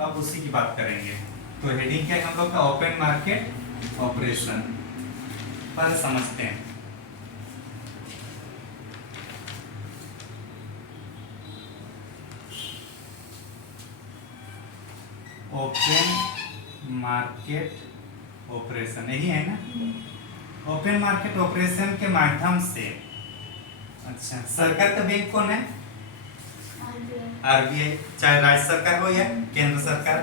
अब उसी की बात करेंगे। तो हेडिंग क्या है हम लोग का? Open market operation. पर समझते हैं। ओपन मार्केट ऑपरेशन यही है ना? ओपन मार्केट ऑपरेशन के माध्यम से, अच्छा, सरकार का बैंक कौन है? आरबीआई, चाहे राज्य सरकार हो या केंद्र सरकार।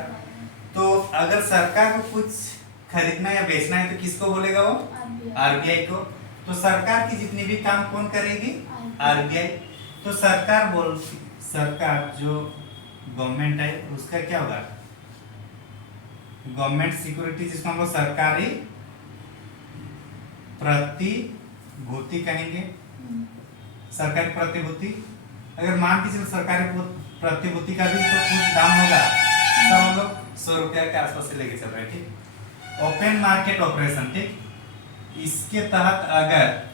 तो अगर सरकार को कुछ खरीदना या बेचना है तो किसको बोलेगा वो? आरबीआई को। तो सरकार की जितनी भी काम कौन करेगी? आरबीआई। तो सरकार जो गवर्नमेंट है उसका क्या होगा? गवर्नमेंट सिक्योरिटी, जिसको हम लोग सरकारी प्रतिभूति कहेंगे। सरकारी प्रतिभूति, अगर मान के चलो सरकारी प्रतिभूति का भी तो कुछ दाम होगा, तो हम लोग 100 रुपया के आसपास से लेके चल रहे हैं। ठीक, ओपन मार्केट ऑपरेशन। ठीक, इसके तहत अगर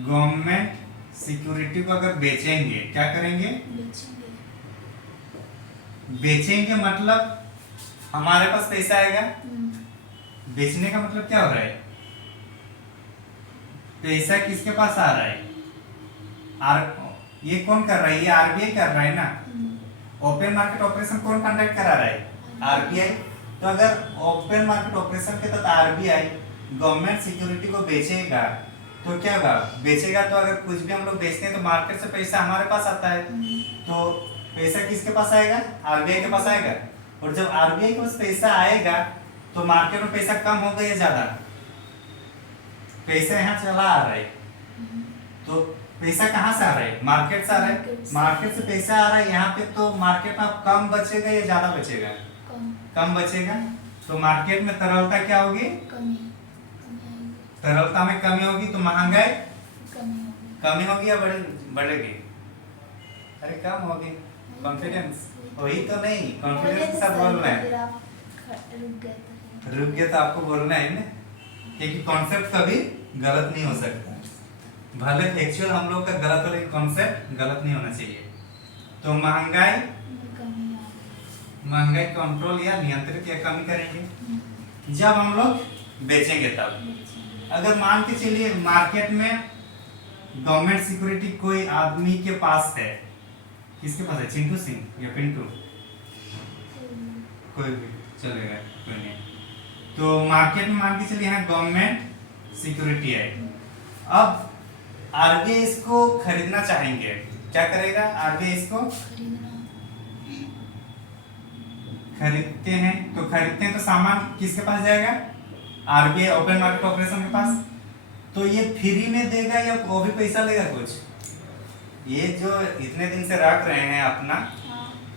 गवर्नमेंट सिक्योरिटी को अगर बेचेंगे, क्या करेंगे? बेचेंगे मतलब हमारे पास पैसा आएगा। बेचने का मतलब क्या हो रहा है? पैसा किसके पास आ रहा है? ये कौन कर रहा है? ये आरबीआई कर रहा है ना। ओपन मार्केट ऑपरेशन कौन कंडक्ट करा रहा है? आरबीआई। तो अगर ओपन मार्केट ऑपरेशन के तहत आरबीआई गवर्नमेंट सिक्योरिटी को बेचेगा तो क्या होगा? बेचेगा तो अगर कुछ भी हम लोग बेचते हैं तो मार्केट से पैसा हमारे पास आता है। तो पैसा किसके पास आएगा? आरबीआई के पास आएगा। और जब आरबीआई के पास पैसा आएगा तो मार्केट में पैसा कम होगा या ज्यादा? पैसा यहाँ चला आ रहा है, तो पैसा कहाँ से आ रहा है? मार्केट से आ रहा है। मार्केट से पैसा आ रहा है यहाँ पे, तो मार्केट में कम बचेगा या ज्यादा बचेगा? कम बचेगा। तो मार्केट में तरलता क्या होगी? तरलता में कमी होगी, तो महंगाई कमी होगी या बढ़ेगी? अरे कम होगी। कॉन्फिडेंस वही तो नहीं, कॉन्फिडेंस के साथ बोलना है। रुक गया तो आपको बोलना है ना, क्योंकि कॉन्सेप्ट कभी गलत नहीं हो सकता। भले एक्चुअल हम लोग का गलत हो, लेकिन कॉन्सेप्ट गलत नहीं होना चाहिए। तो महंगाई कंट्रोल या नियंत्रित या कमी करेंगे जब हम लोग बेचेंगे तब। अगर मान के चलिए मार्केट में गवर्नमेंट सिक्योरिटी कोई आदमी के पास है, किसके पास है? चिंटू सिंह या पिंटू, कोई भी चलेगा, कोई नहीं। तो मार्केट में मान के चलिए यहाँ गवर्नमेंट सिक्योरिटी है। अब आरबीआई इसको खरीदना चाहेंगे, क्या करेगा? आरबीआई इसको खरीदते हैं तो सामान किसके पास जाएगा? आरबीआई ओपन मार्केट ऑपरेशन के पास। तो ये फ्री में देगा या वो भी पैसा लेगा कुछ? ये जो इतने दिन से रख रहे हैं अपना,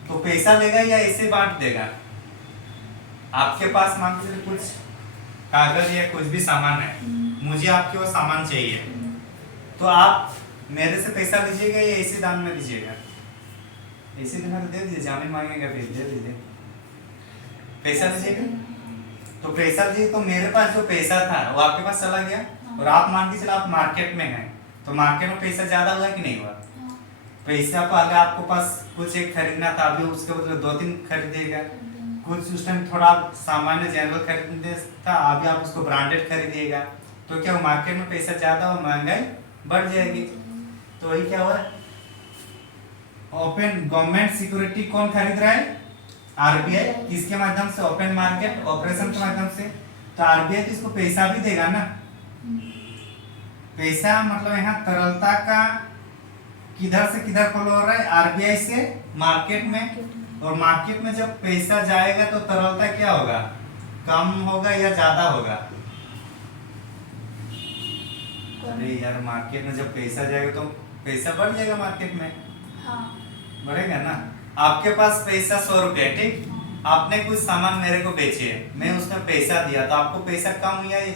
तो पैसा लेगा या ऐसे बांट देगा? आपके पास मान के चलिए कुछ कागज या कुछ भी सामान है, मुझे आपके वो सामान चाहिए, तो आप मेरे से पैसा लीजिएगा या ऐसे दाम में दीजिएगा? ऐसे देना तो दे दीजिए, जामीन मांगेगा फिर दे दीजिए, पैसा लीजिएगा। तो पैसा लीजिए, तो मेरे पास जो पैसा था वो आपके पास चला गया, और आप मान के चलो आप मार्केट में हैं, तो मार्केट में पैसा ज्यादा हुआ कि नहीं हुआ? पैसा पहले आपको पास कुछ एक खरीदना था, अभी उसके बदले 2-3 खरीदिएगा। कुछ उस टाइम थोड़ा सामान्य जनरल खरीदने था, अभी आप उसको ब्रांडेड खरीदिएगा, तो क्या मार्केट में पैसा ज्यादा और महंगाई बढ़ जाएगी। तो वही क्या हुआ? ओपन गवर्नमेंट सिक्योरिटी कौन खरीद रहा है? आरबीआई। किसके माध्यम से? ओपन मार्केट ऑपरेशन के माध्यम से। तो आरबीआई तो इसको पैसा भी देगा ना। पैसा मतलब यहाँ तरलता का किधर से किधर फ्लो हो रहा है? आरबीआई से मार्केट में, और मार्केट में जब पैसा जाएगा तो तरलता क्या होगा? कम होगा या ज्यादा होगा? अरे यार, मार्केट में जब पैसा जाएगा तो पैसा बढ़ जाएगा मार्केट में। हाँ। बढ़ेगा ना। आपके पास पैसा 100 रुपया, ठीक, आपने कुछ सामान मेरे को बेचे, मैं उसमें पैसा दिया, तो आपको पैसा कम हुआ या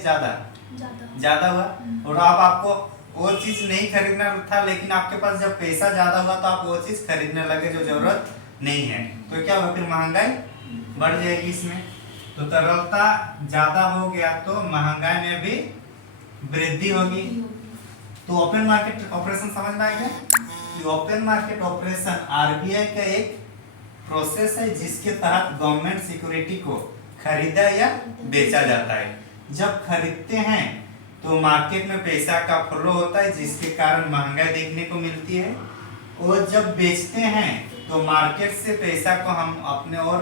ज्यादा हुआ? और आपको वो चीज नहीं खरीदना था, लेकिन आपके पास जब पैसा ज्यादा हुआ तो आप वो चीज खरीदने लगे जो जरूरत नहीं है, तो क्या होगा? फिर महंगाई बढ़ जाएगी इसमें। तो तो तरलता ज्यादा हो गया तो महंगाई में भी वृद्धि होगी। तो ओपन मार्केट ऑपरेशन समझ में आएगा कि ओपन मार्केट ऑपरेशन आरबीआई का एक प्रोसेस है जिसके तहत गवर्नमेंट सिक्योरिटी को खरीदा या बेचा जाता है। जब खरीदते हैं तो मार्केट में पैसा का फ्लो होता है जिसके कारण महंगाई देखने को मिलती है, और जब बेचते हैं तो मार्केट से पैसा को हम अपने ओर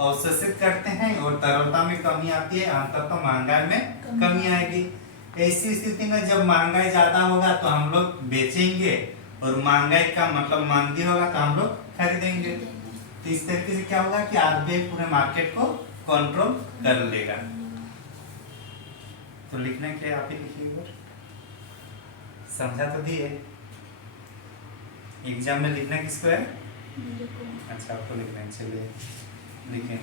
अवशोषित करते हैं और तरलता में कमी आती है, अंततः महंगाई में कमी आएगी। ऐसी स्थिति में जब महंगाई ज्यादा होगा तो हम लोग बेचेंगे और महंगाई का मतलब मंदी होगा तो हम लोग खरीदेंगे। तो इस तरीके से क्या होगा कि आरबीआई पूरे मार्केट को कंट्रोल कर लेगा। तो लिखना क्या आप ही लिखिए, समझा तो दिए। एग्जाम में लिखना किसको है? अच्छा आपको लिखना है, चलिए लिखें।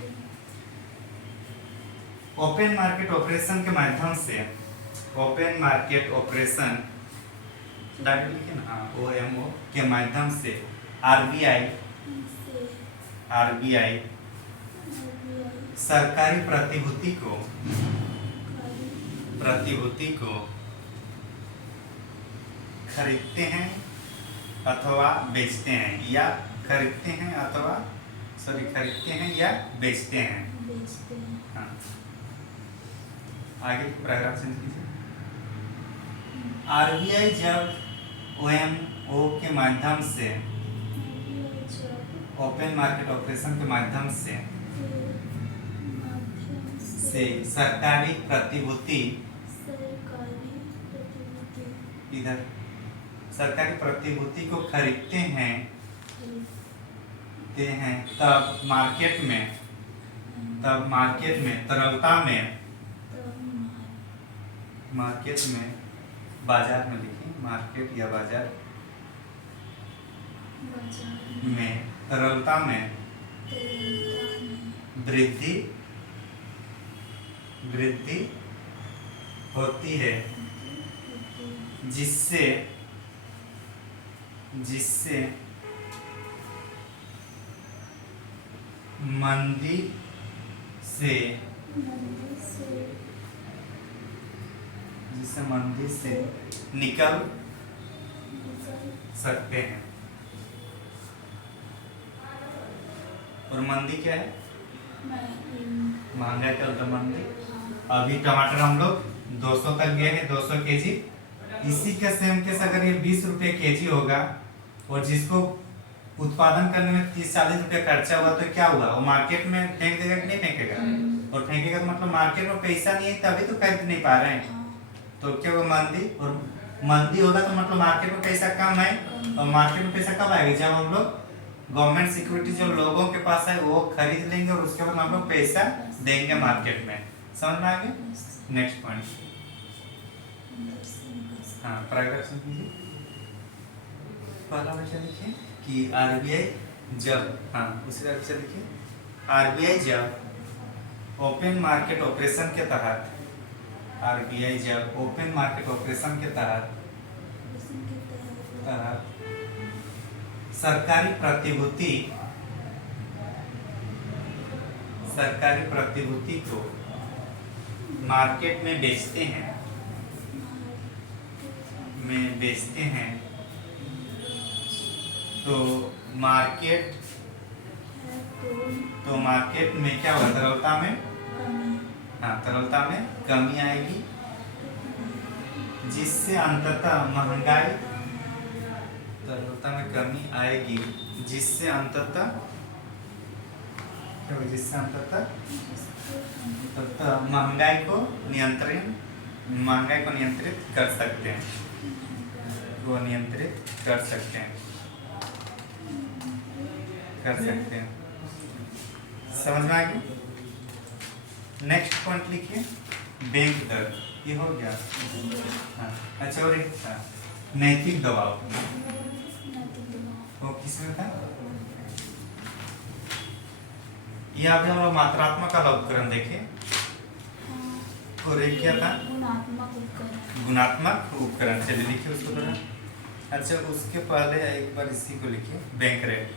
ओपन मार्केट ऑपरेशन के माध्यम से, ओपन मार्केट ऑपरेशन डायरेक्ट लिखे ना, OMO के माध्यम से आरबीआई सरकारी प्रतिभूति को खरीदते हैं अथवा बेचते हैं, या खरीदते हैं या बेचते हैं। हाँ। आगे पैराग्राफ सेंस कीजिए। आरबीआई जब OMO के माध्यम से, ओपन मार्केट ऑपरेशन के माध्यम से सरकारी प्रतिभूति को खरीदते हैं तब मार्केट में तरलता में, मार्केट में, बाजार में लिखिए, मार्केट या बाजार में तरलता में वृद्धि होती है, जिससे मंदी से निकल सकते हैं। और मंदी क्या है? महंगाई का उल्टा मंदी। अभी टमाटर हम लोग 200 तक गए हैं, 200 केजी। इसी के सेम केस अगर ये 20 रुपये केजी होगा और जिसको उत्पादन करने में 30-40 रुपये खर्चा हुआ तो क्या हुआ? वो मार्केट में फेंक देगा कि नहीं फेंकेगा? और फेंकेगा तो मतलब मार्केट में पैसा नहीं है तभी तो खरीद नहीं पा रहे हैं। तो क्या वो मंदी, और मंदी होगा तो मतलब मार्केट में पैसा कम है, और मार्केट में पैसा कब आएगा? जब हम लोग गवर्नमेंट सिक्योरिटी जो लोगों के पास है वो खरीद लेंगे और उसके बाद हम लोग पैसा देंगे मार्केट में। समझ में आ गया? नेक्स्ट पॉइंट, हाँ पैराग्राफ सुन लीजिए। पहला बच्चा लिखिए कि आरबीआई जब, हाँ उसी तरह से लिखिए, आरबीआई जब ओपन मार्केट ऑपरेशन के तहत, आरबीआई जब ओपन मार्केट ऑपरेशन के तहत सरकारी प्रतिभूति को मार्केट में बेचते हैं तो मार्केट में क्या होगा? तरलता में कमी आएगी, जिससे अंततः महंगाई, तरलता में कमी आएगी जिससे अंततः महंगाई को नियंत्रित कर सकते हैं, समझ में आ गया? नेक्स्ट पॉइंट लिखिए, बैंक दर। ये हो गया। हाँ अच्छा, और एक नैतिक दबाव, वो किसमें था? ये अभी हम लोग मात्रात्मक वाला उपकरण देखे, और एक क्या था? गुणात्मक उपकरण। चलिए लिखिए उसको थोड़ा। अच्छा उसके पहले एक बार इसी को लिखिए, बैंक रेट।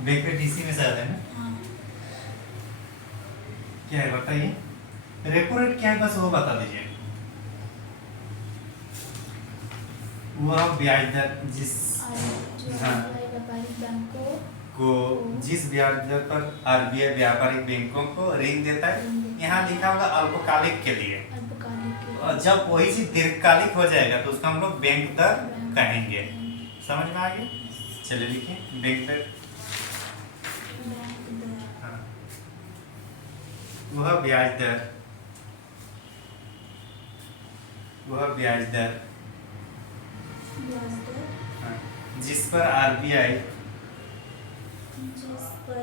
बैंक रेट इसी में शायद है ना? क्या है बताइए, रेपो रेट क्या है बस वो बता दीजिए। वह ब्याज दर जिस जो हाँ। आरबीआई व्यापारिक बैंकों को जिस ब्याज दर पर आरबीआई व्यापारिक बैंकों को ऋण देता है, यहाँ लिखा होगा अल्पकालिक के लिए, अल्पकालिक के और जब वही चीज दीर्घकालिक हो जाएगा तो उसको हम लोग बैंक दर बैंक कहेंगे। समझ में आ गया? चलिए लिखिए बैंक दर। बैंक दर हाँ। वह ब्याज दर ब्याज दर हाँ, जिस पर आरबीआई जिस पर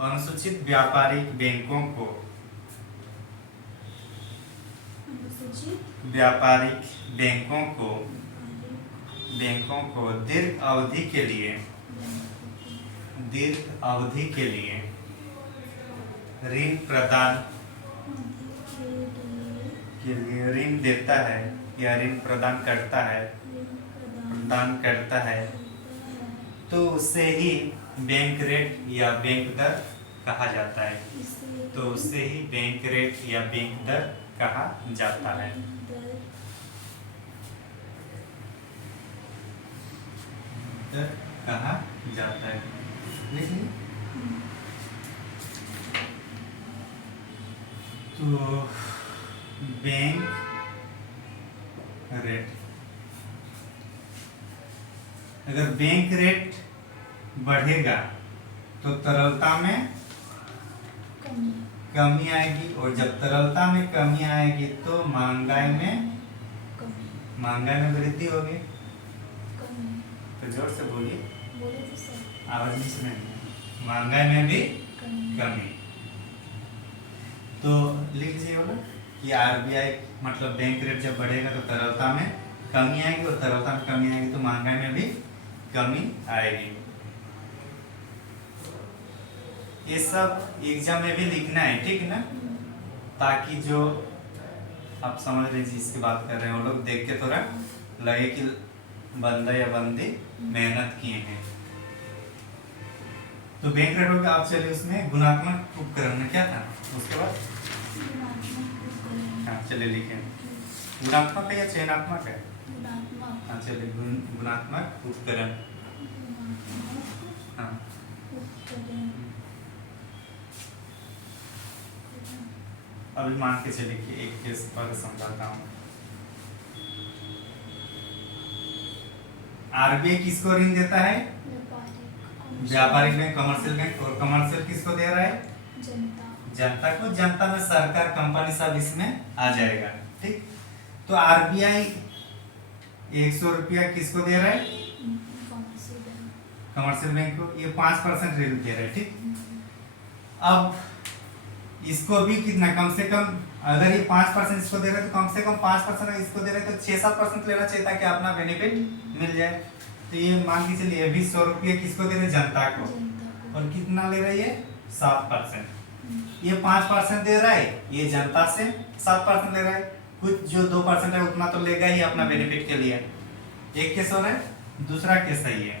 अनुसूचित व्यापारिक बैंकों को अनुसूचित व्यापारिक बैंकों को व्यापारिक दीर्घ अवधि के लिए ऋण प्रदान के लिए ऋण देता है या ऋण प्रदान करता है तो उसे ही बैंक रेट या बैंक दर कहा जाता है। तो उसे ही बैंक रेट या बैंक दर कहा जाता है। दर कहा जाता है। लिख ली? तो बैंक रेट, अगर बैंक रेट बढ़ेगा तो तरलता में कमी आएगी, और जब तरलता में कमी आएगी तो महंगाई में वृद्धि होगी। तो जोर से बोलिए, आवाज नहीं सुनाई। महंगाई में भी कमी। तो लिख लीजिए बोलो कि आरबीआई मतलब बैंक रेट जब बढ़ेगा तो तरलता में कमी आएगी, और तरलता में कमी आएगी तो महंगाई में भी कमी आएगी। ये सब एग्जाम में भी लिखना है, ठीक है ना, ताकि जो आप समझ रहे जिसकी बात कर रहे हैं वो लोग देख के थोड़ा लगे कि बंदा या बंदी मेहनत किए हैं। तो बैंक रेट हो गया। आप चलिए उसमें गुणात्मक उपकरण में क्या था उसके बाद। हाँ चलिए लिखे, गुणात्मक है या चयनात्मक है? हाँ चलिए गुणात्मक उपकरण। हाँ अभी मान के चलिए कि एक केस पर समझाता हूँ। आरबीआई किसको ऋण देता है? व्यापारिक बैंक, कमर्शियल बैंक। और कमर्शियल किसको दे रहा है? जनता को। जनता में सरकार, कंपनी सब इसमें आ जाएगा, ठीक। तो आरबीआई 100 रुपया किसको दे रहा है? कमर्शियल बैंक को। ये 5% ऋण दे रहा है, ठीक। अब इसको भी कितना, कम से कम अगर ये 5% इसको दे रहे हैं तो कम से कम 5% इसको दे रहे हैं तो 6-7% लेना चाहिए ताकि अपना बेनिफिट मिल जाए। तो ये मान के चलिए अभी 100 रुपये किसको दे रहे हैं? जनता को। और कितना ले रही है? 7%। ये 5% दे रहा है, ये जनता से 7% ले रहा है। कुछ जो 2% है उतना तो लेगा ही अपना बेनिफिट के लिए। एक केस हो रहा है। दूसरा केस है ये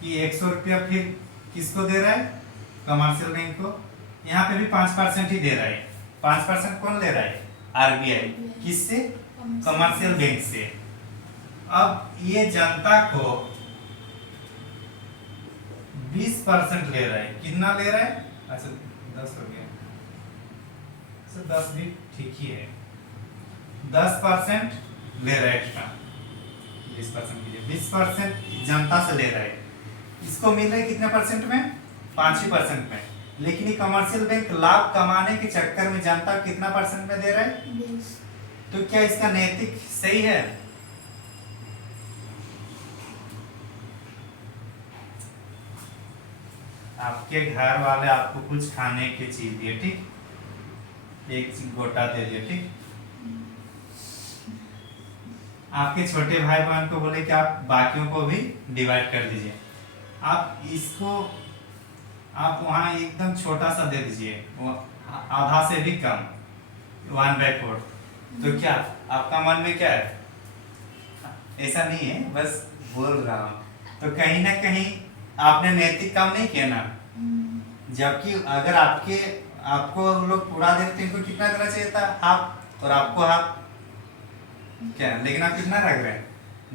कि 100 रुपया फिर किसको दे रहा है? कमर्शियल बैंक को। यहाँ पे भी 5% ही दे रहा है। 5% कौन ले रहा है? आरबीआई। किससे? कमर्शियल बैंक से। अब ये जनता को 20% ले रहा है। कितना ले रहा है? अच्छा 10 हो गया, 10 भी ठीक ही है। 10% ले रहा है एक्स्ट्रा। 20% कीजिए, 20% जनता से ले रहा है। इसको मिल रहा है कितने परसेंट में? 5% में। लेकिन ये कमर्शियल बैंक लाभ कमाने के चक्कर में जनता कितना परसेंट में दे रहा है? 20। तो क्या इसका नैतिक सही है? आपके घर वाले आपको कुछ खाने की चीज दिए, ठीक, एक गोटा दे दिया, ठीक। आपके छोटे भाई बहन को बोले कि आप बाकियों को भी डिवाइड कर दीजिए। आप इसको आप वहां एकदम छोटा सा दे दीजिए, आधा से भी कम, 1/4। तो क्या आपका मन में क्या है? ऐसा नहीं है, बस बोल रहा हूं। तो कहीं ना कहीं आपने नैतिक काम नहीं किया ना। जबकि अगर आपके आपको लोग पूरा देते तो इनको कितना देना चाहिए था, हाफ, और आपको हाफ क्या, लेकिन आप कितना रख रहे हैं,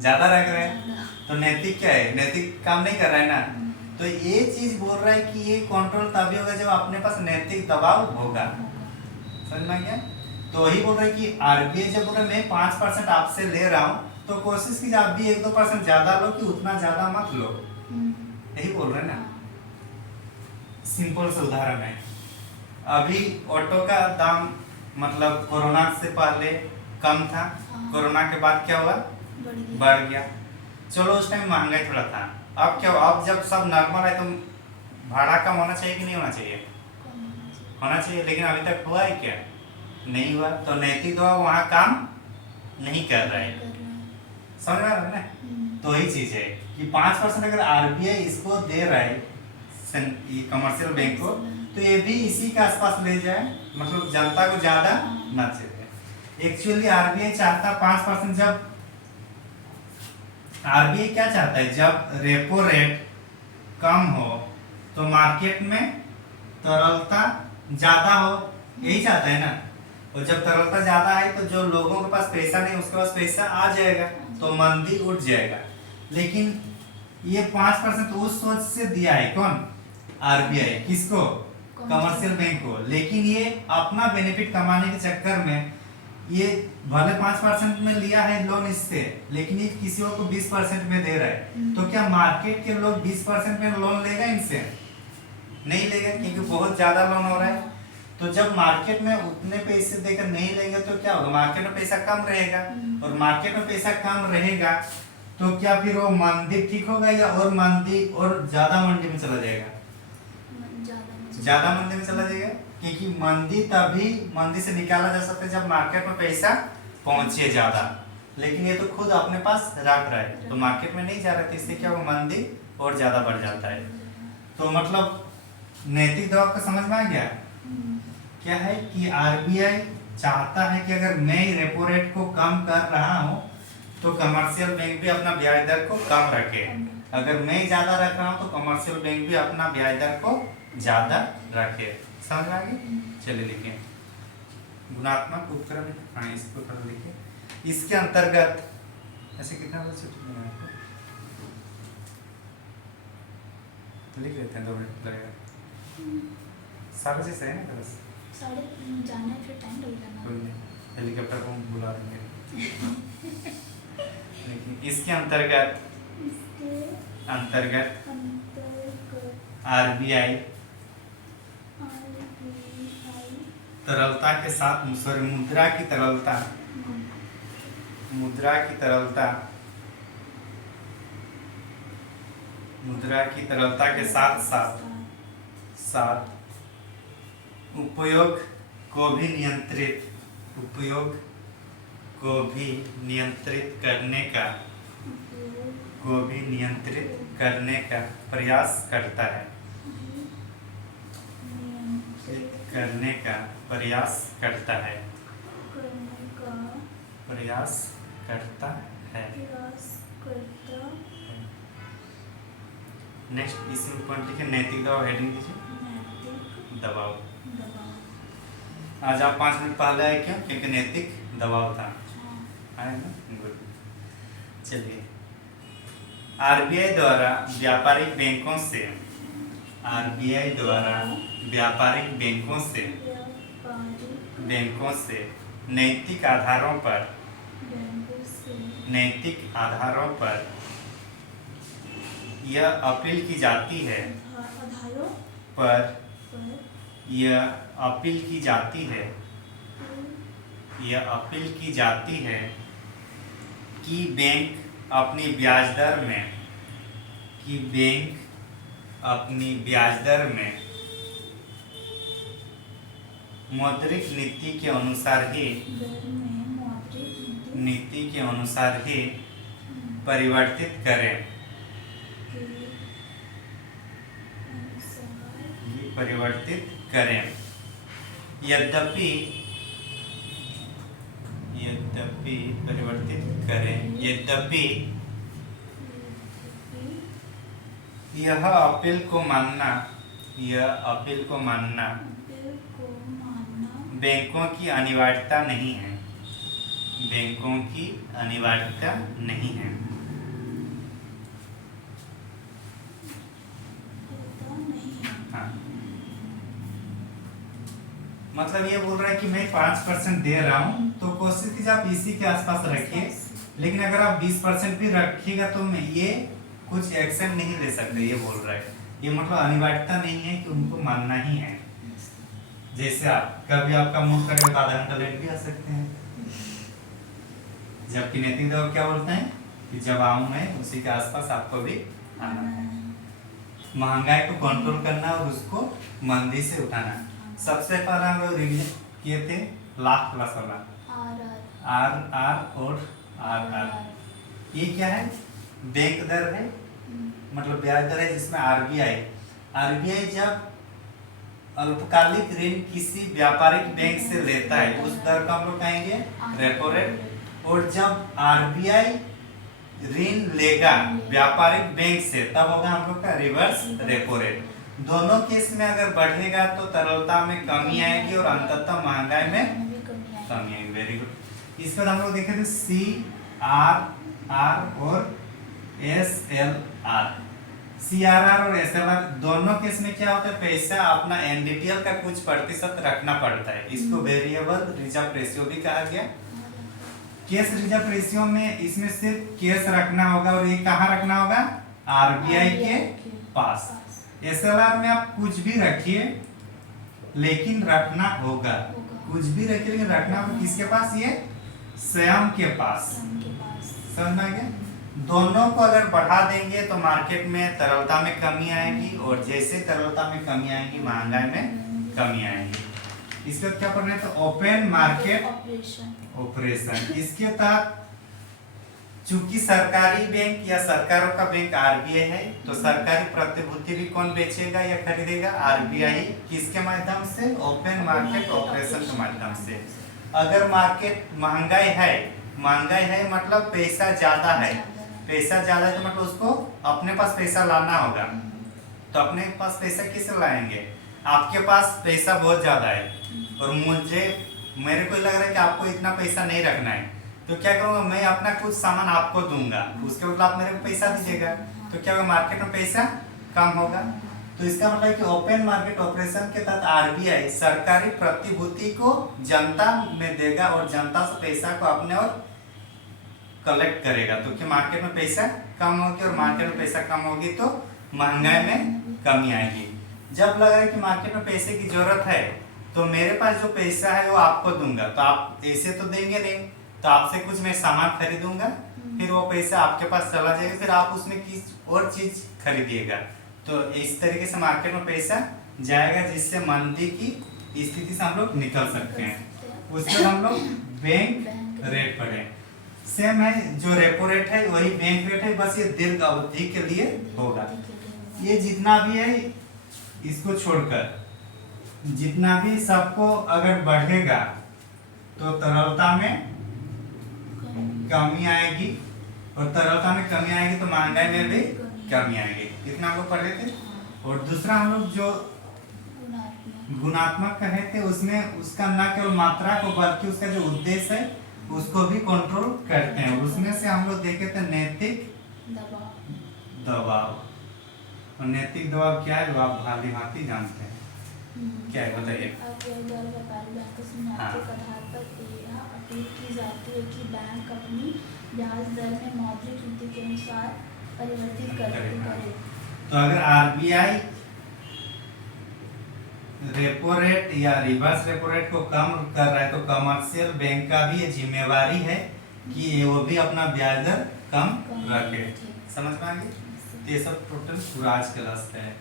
ज्यादा रख रहे हैं। तो नैतिक क्या है, नैतिक काम नहीं कर रहा है ना। तो ये चीज बोल रहा है कि ये कंट्रोल तभी होगा जब अपने पास नैतिक दबाव होगा। समझ में आ गया। तो वही बोल रहा है कि आरबीआई जब बोल रहा है मैं 5% आपसे ले रहा हूँ तो कोशिश कीजिए आप भी 1-2% ज्यादा लो, कि उतना ज्यादा मत लो। यही बोल रहे हैं ना। सिंपल से उदाहरण है, अभी ऑटो का दाम मतलब कोरोना से पहले कम था, कोरोना के बाद क्या हुआ, बढ़ गया। चलो उस टाइम महंगाई थोड़ा था, अब क्या हुआ, अब जब सब नॉर्मल है तो भाड़ा कम होना चाहिए कि नहीं होना चाहिए, होना चाहिए। लेकिन अभी तक हुआ है क्या, नहीं हुआ। तो नैतिक दबाव वहाँ काम नहीं कर रहा है। समझ में आ रहा है ना। तो यही चीज है कि 5% अगर आरबीआई इसको दे रहा है कमर्शियल बैंक को, तो ये भी इसी के आसपास ले जाए, मतलब जनता को ज्यादा ना चाहिए। एक्चुअली आरबीआई चाहता 5%, जब आरबीआई क्या चाहता है, जब रेपो रेट कम हो तो मार्केट में तरलता ज्यादा हो, यही चाहता है ना। और जब तरलता ज्यादा है तो जो लोगों के पास पैसा नहीं उसके पास पैसा आ जाएगा, तो मंदी उठ जाएगा। लेकिन ये 5% उस सोच से दिया है कौन, आरबीआई, किसको, कमर्शियल बैंक को। लेकिन ये अपना बेनिफिट कमाने के चक्कर में ये भले 5% में लिया है लोन इससे, लेकिन ये किसी और को 20% में दे रहा है। तो क्या मार्केट के लोग 20% में लोन लेगा इनसे, नहीं लेगा, क्योंकि बहुत ज्यादा लोन हो रहा है। तो जब मार्केट में उतने पैसे देकर नहीं लेंगे तो क्या होगा, मार्केट में पैसा कम रहेगा, और मार्केट में पैसा कम रहेगा तो क्या फिर वो मंदी ठीक होगा, या और मंदी और ज्यादा मंदी में चला जाएगा, ज्यादा मंदी में चला जाएगा। क्योंकि मंदी तभी मंदी से निकाला जा सकता है जब मार्केट में पैसा पहुंचे ज्यादा, लेकिन ये तो खुद अपने पास रख रहा है तो मार्केट में नहीं जा रहा है, इससे क्या होगा, मंदी और ज्यादा बढ़ जाता है। तो मतलब नैतिक दबाव का समझ में आ गया क्या है, कि आरबीआई चाहता है कि अगर मैं रेपो रेट को कम कर रहा हूं तो कमर्शियल बैंक भी अपना ब्याज दर को कम रखे। अगर मैं ज्यादा रख रहा हूं तो कमर्शियल बैंक भी अपना ब्याज दर को ज्यादा रखे। समझ में आ गई। चलिए लिखिए गुणात्मक उपक्रम, हाँ इसको थोड़ा लिखिए। इसके अंतर्गत ऐसे कितना बजे छुट्टी देना है आपको, लिख लेते हैं, 2 मिनट लगेगा। 7 बजे से है ना, बस साढ़े जाना है, फिर टाइम लगेगा ना, हेलीकॉप्टर को बुला देंगे। इसके अंतर्गत आरबीआई तरलता के साथ, सॉरी मुद्रा की तरलता, मुद्रा की तरलता के साथ साथ उपयोग को भी नियंत्रित करने का प्रयास करता है, नेक्स्ट इसी में पॉइंट लिखे, नैतिक दबाव हेडिंग दीजिए, दबाव। आज आप 5 मिनट पहले आए क्यों, क्योंकि नैतिक दबाव था, आए ना, गुड। चलिए आरबीआई द्वारा व्यापारिक बैंकों से नैतिक आधारों पर यह अपील की जाती है, कि बैंक अपनी ब्याज दर में मौद्रिक नीति के अनुसार ही परिवर्तित करें। यद्यपि यह अपील को मानना बैंकों की अनिवार्यता नहीं है, बैंकों की अनिवार्यता नहीं है। हाँ, मतलब ये बोल रहा है कि मैं 5% दे रहा हूँ, तो कोशिश कीजिए आप इसी के आसपास रखिए, लेकिन अगर आप 20% भी रखिएगा तो मैं ये कुछ एक्शन नहीं ले सकते, ये बोल रहा है। ये मतलब अनिवार्यता नहीं है कि उनको मानना ही है। जैसे आप कभी आपका मूड करेगा तो आधा घंटा लेट भी आ सकते हैं, जबकि नैतिक दबाव क्या बोलते हैं कि जब आऊं मैं उसी के आसपास आपको भी आना है। महंगाई को कंट्रोल करना और उसको मंदी से उठाना। सबसे पहले हम लोग रिवीजन किए थे लास्ट क्लास वाला आर आर और आर आर। ये क्या है? बैंक दर है, मतलब ब्याज दर है, जिसमें आरबीआई जब अल्पकालिक ऋण किसी व्यापारिक बैंक से लेता है उस दर को हम लोग कहेंगे रेपो रेट, और जब आरबीआई ऋण लेगा व्यापारिक बैंक से तब होगा हम लोग का रिवर्स रेपो रेट। दोनों केस में अगर बढ़ेगा तो तरलता में कमी आएगी और अंततः महंगाई में कमी आएगी। Very good. इसके बाद हम लोग देखे थे CRR और SLR। CRR और SLR दोनों केस में क्या होता है, पैसा अपना NDTL का कुछ प्रतिशत रखना पड़ता है। इसको वेरिएबल रिजर्व रेशियो भी कहा गया। कैश रिजर्व रेशियो में इसमें सिर्फ कैश रखना होगा, और ये कहाँ रखना होगा? आरबीआई के पास। SLR में आप कुछ भी रखिए लेकिन रखना होगा, कुछ भी रखिए लेकिन रखना होगा किसके पास? ये स्वयं के पास। समझ में आ गया? दोनों को अगर बढ़ा देंगे तो मार्केट में तरलता में कमी आएगी, और जैसे तरलता में कमी आएगी महंगाई में कमी आएगी। इसके बाद क्या पढ़ना है? तो ओपन मार्केट ऑपरेशन। इसके तहत चूंकि सरकारी बैंक या सरकारों का बैंक आरबीआई है, तो सरकारी प्रतिभूति भी कौन बेचेगा या खरीदेगा? आरबीआई। किसके माध्यम से? ओपन मार्केट ऑपरेशन के माध्यम से। अगर मार्केट महंगाई है मतलब पैसा ज्यादा है, पैसा ज्यादा है तो मतलब उसको अपने पास पैसा लाना होगा। तो अपने पास पैसा किस लाएंगे? आपके पास पैसा बहुत ज्यादा है और मेरे को लग रहा है कि आपको इतना पैसा नहीं रखना है, तो क्या करूंगा मैं? अपना कुछ सामान आपको दूंगा, उसके बदले आप मेरे को पैसा दीजिएगा, तो क्या होगा? मार्केट में पैसा कम होगा। तो इसका मतलब है कि ओपन मार्केट ऑपरेशन के तहत आरबीआई सरकारी प्रतिभूति को जनता में देगा और जनता से पैसा को अपने और कलेक्ट करेगा, तो क्या मार्केट में पैसा कम होगी, और मार्केट में पैसा कम होगी तो महंगाई में कमी आएगी। जब लग रहा है कि मार्केट में पैसे की जरूरत है तो मेरे पास जो पैसा है वो आपको दूंगा, तो आप ऐसे तो देंगे नहीं, तो आपसे कुछ मैं सामान खरीदूंगा, फिर वो पैसा आपके पास चला जाएगा, फिर आप उसमें किस और चीज खरीदिएगा। तो इस तरीके से मार्केट में पैसा जाएगा, जिससे मंदी की स्थिति से हम लोग निकल सकते हैं। उसमें हम लोग बैंक रेट पढ़े। सेम है, जो रेपो रेट है वही बैंक रेट है, बस ये दीर्घ अवधि के लिए होगा। ये जितना भी है इसको छोड़कर जितना भी सबको अगर बढ़ेगा तो तरलता में कमी आएगी, और तरलता में कमी आएगी तो महंगाई में भी कमी आएगी। इतना हम लोग पढ़े थे। और दूसरा हम लोग जो गुणात्मक कहे थे उसमें उसका न केवल मात्रा को बल्कि उसका जो उद्देश्य है उसको भी कंट्रोल करते हैं। उसमें से हम लोग देखे थे नैतिक दबाव। और नैतिक दबाव क्या है वो आप भाली भांति जानते हैं, क्या है बताइए? व्यापारी बैंकों से नैतिक आधार पर यह अपील की जाती है कि बैंक अपनी ब्याज दर में मौद्रिक नीति के अनुसार परिवर्तित करे। तो अगर आरबीआई रेपो रेट या रिवर्स रेपो रेट को कम कर रहा है तो कमर्शियल बैंक का भी ये जिम्मेवारी है कि वो भी अपना ब्याज दर कम रखे। समझ में आ गई? ये सब टोटल पूरा आज क्लास का है।